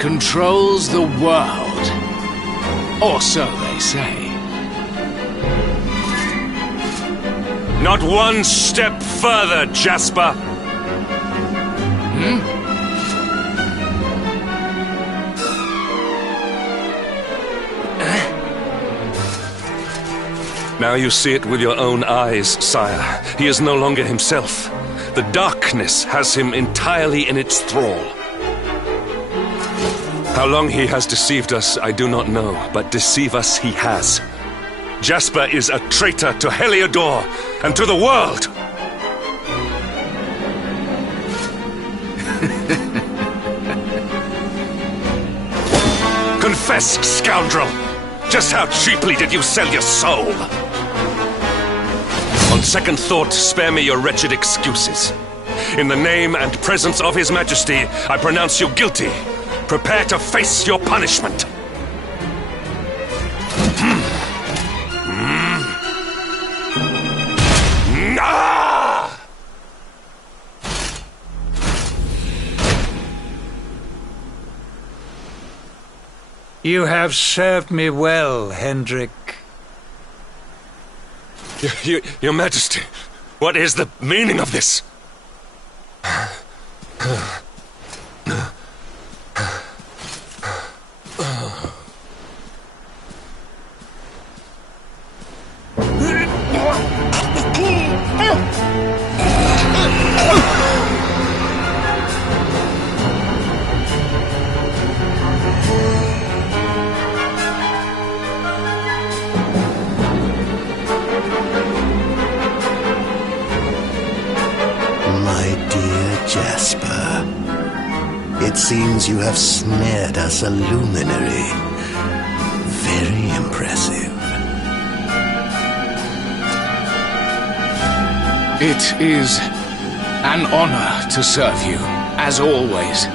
controls the world. Or so they say. Not one step further, Jasper! Now you see it with your own eyes, sire. He is no longer himself. The darkness has him entirely in its thrall. How long he has deceived us, I do not know, but deceive us he has. Jasper is a traitor to Heliodor and to the world! Confess, scoundrel! Just how cheaply did you sell your soul? On second thought, spare me your wretched excuses. In the name and presence of His Majesty, I pronounce you guilty. Prepare to face your punishment. You have served me well, Hendrik. Your Majesty, what is the meaning of this? Jasper, it seems you have snared us a luminary. Very impressive. It is an honor to serve you, as always.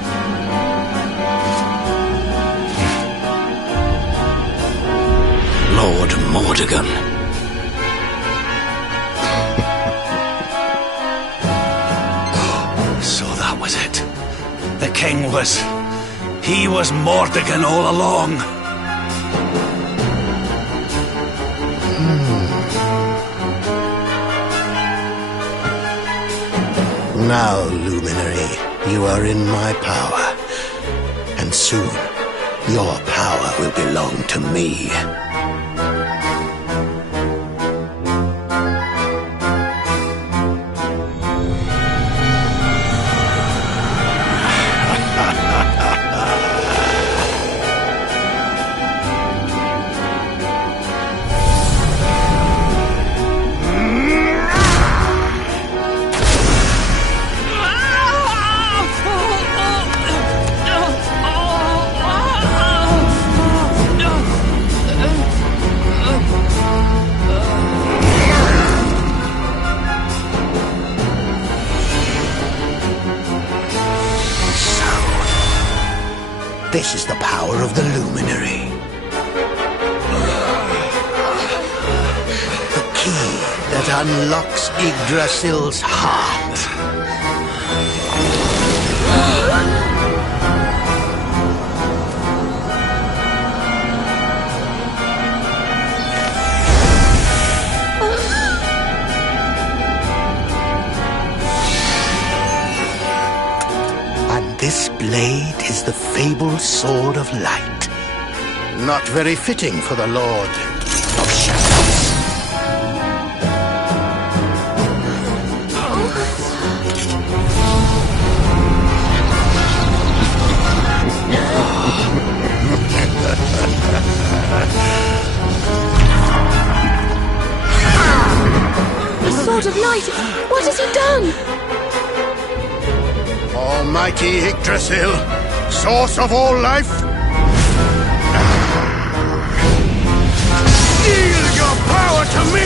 Lord Mordegon. Was it? The king was... He was Mordegon all along. Now, Luminary, you are in my power. And soon, your power will belong to me. This is the power of the Luminary. The key that unlocks Yggdrasil's heart. This blade is the fabled Sword of Light. Not very fitting for the Lord of Shadows. he done? Almighty Yggdrasil, source of all life, yield your power to me!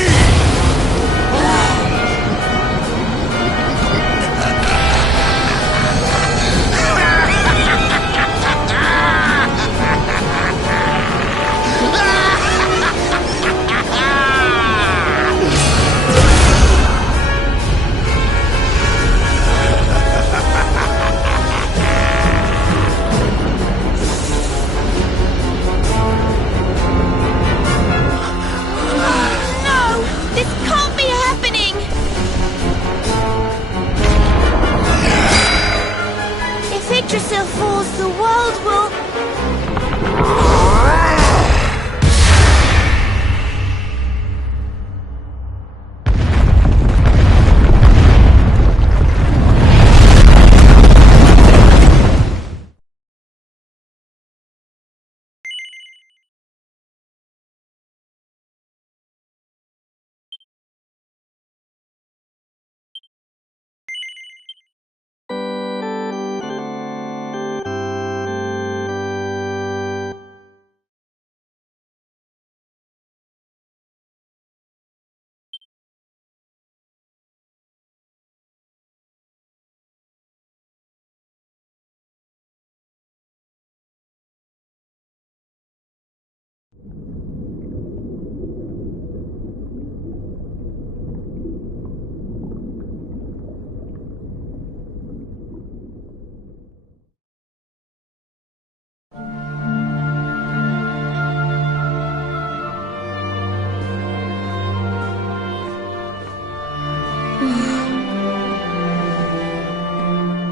Yggdrasil falls, the world will...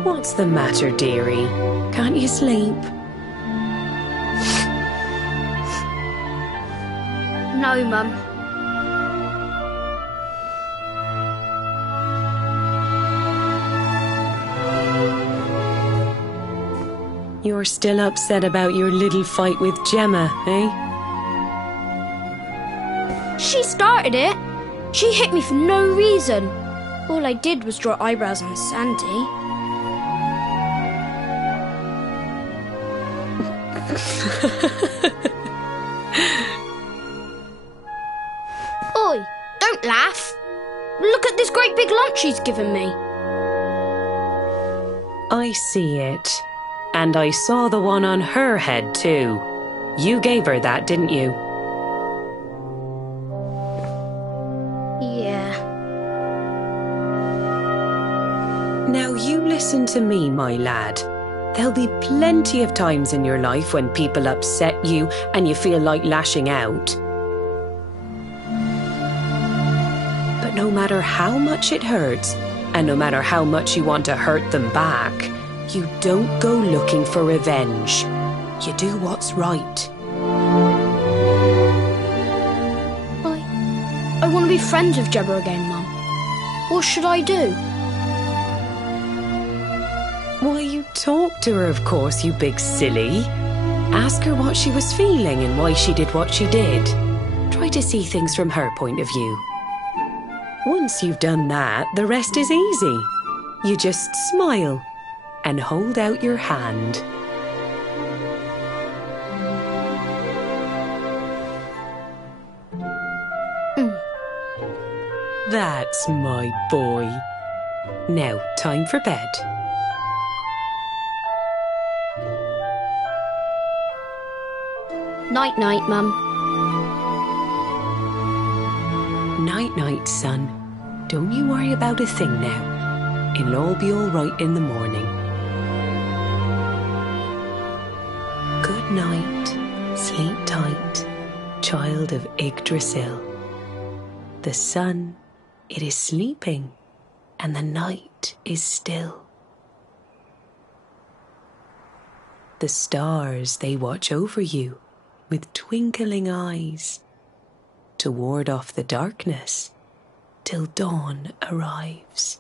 What's the matter, dearie? Can't you sleep? No, Mum. You're still upset about your little fight with Gemma, eh? She started it. She hit me for no reason. All I did was draw eyebrows on Sandy. Oi, don't laugh. Look at this great big lunch she's given me. I see it. And I saw the one on her head too. You gave her that, didn't you? Yeah. Now you listen to me, my lad. There'll be plenty of times in your life when people upset you and you feel like lashing out. But no matter how much it hurts, and no matter how much you want to hurt them back, you don't go looking for revenge. You do what's right. I want to be friends with Gemma again, Mum. What should I do? Why, you talk to her, of course, you big silly. Ask her what she was feeling and why she did what she did. Try to see things from her point of view. Once you've done that, the rest is easy. You just smile and hold out your hand. That's my boy. Now, time for bed. Night-night, Mum. Night-night, son. Don't you worry about a thing now. It'll all be all right in the morning. Good night. Sleep tight, child of Yggdrasil. The sun, it is sleeping, and the night is still. The stars, they watch over you with twinkling eyes to ward off the darkness till dawn arrives.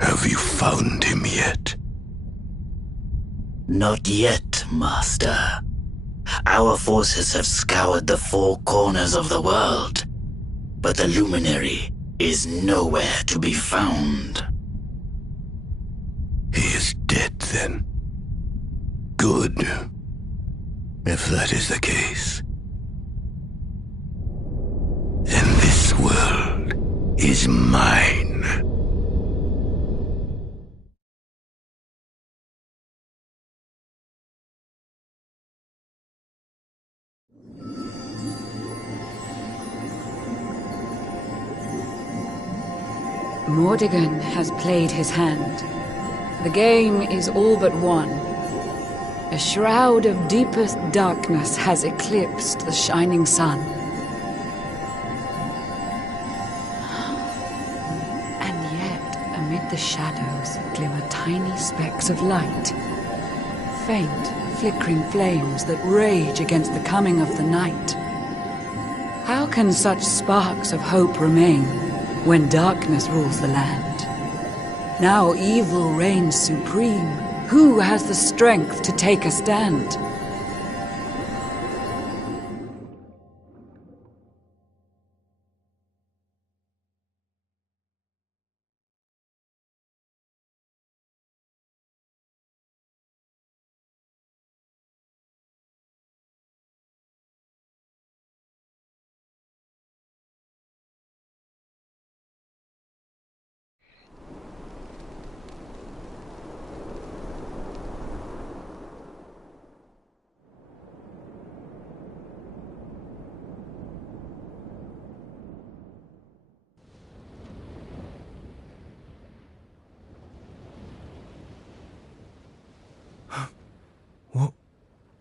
Have you found him yet? Not yet, Master. Our forces have scoured the four corners of the world, but the luminary is nowhere to be found. He is dead, then. Good. If that is the case, then this world is mine. Mordegon has played his hand. The game is all but won. A shroud of deepest darkness has eclipsed the shining sun. And yet, amid the shadows glimmer tiny specks of light. Faint, flickering flames that rage against the coming of the night. How can such sparks of hope remain when darkness rules the land? Now evil reigns supreme. Who has the strength to take a stand?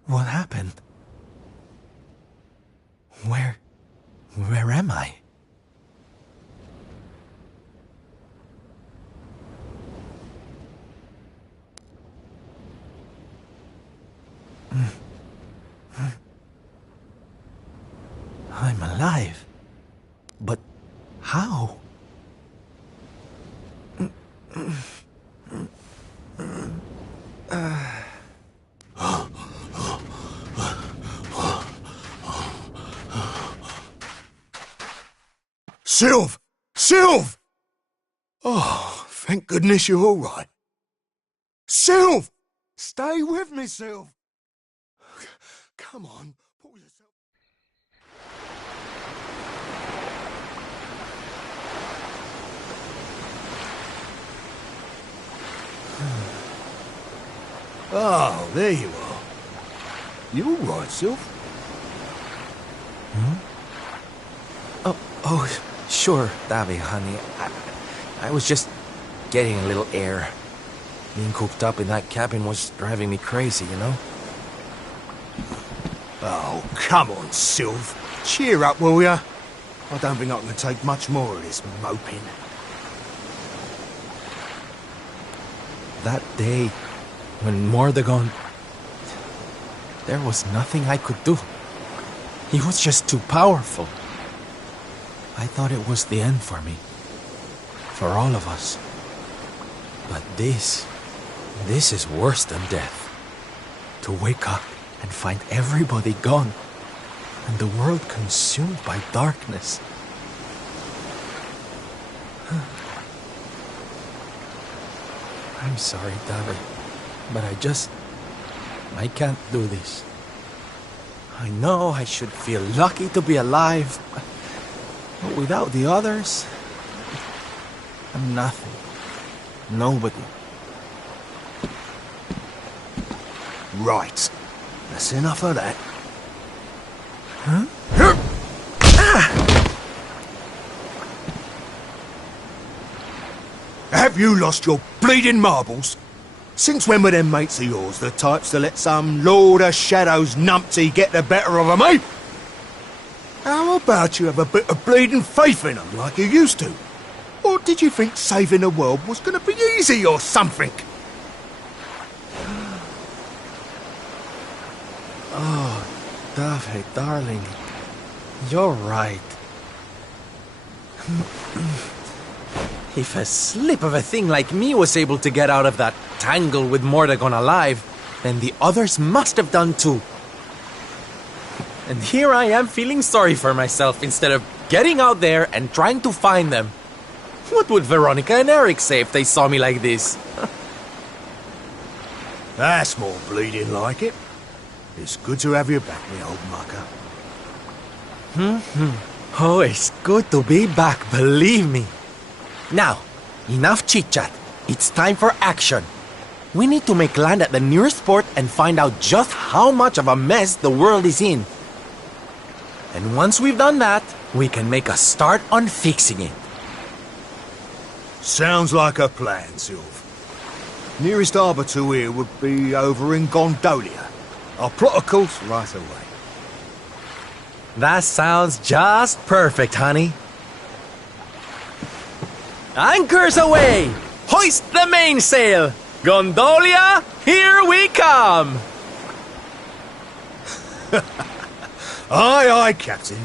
What happened? Where am I? I'm alive. But how? Sylv! Sylv! Oh, thank goodness you're all right. Sylv! Stay with me, Sylv! Come on, pull yourself... Oh, there you are. You all right, Sylv? Oh, sure, Davy, honey. I was just getting a little air. Being cooped up in that cabin was driving me crazy, you know? Oh, come on, Sylv. Cheer up, will ya? I don't think I can take much more of this moping. That day, when Mordegon... There was nothing I could do. He was just too powerful. I thought it was the end for me. For all of us. But this is worse than death. To wake up and find everybody gone. And the world consumed by darkness. I'm sorry, Davy. But I can't do this. I know I should feel lucky to be alive. But without the others, I'm nothing. Nobody. Right. That's enough of that. Huh? Have you lost your bleeding marbles? Since when were them mates of yours the types to let some Lord of Shadows numpty get the better of 'em, eh? How about you have a bit of bleeding faith in 'em like you used to? Or did you think saving the world was going to be easy or something? Oh, Davy, darling. You're right. If a slip of a thing like me was able to get out of that tangle with Mordegon alive, then the others must have done too. And here I am feeling sorry for myself instead of getting out there and trying to find them. What would Veronica and Eric say if they saw me like this? That's more bleeding like it. It's good to have you back, me old mucker. Oh, it's good to be back, believe me. Now, enough chit-chat. It's time for action. We need to make land at the nearest port and find out just how much of a mess the world is in. And once we've done that, we can make a start on fixing it. Sounds like a plan, Sylv. Nearest harbour to here would be over in Gondolia. I'll plot a course right away. That sounds just perfect, honey. Anchors away! Hoist the mainsail! Gondolia, here we come! Aye, aye, Captain.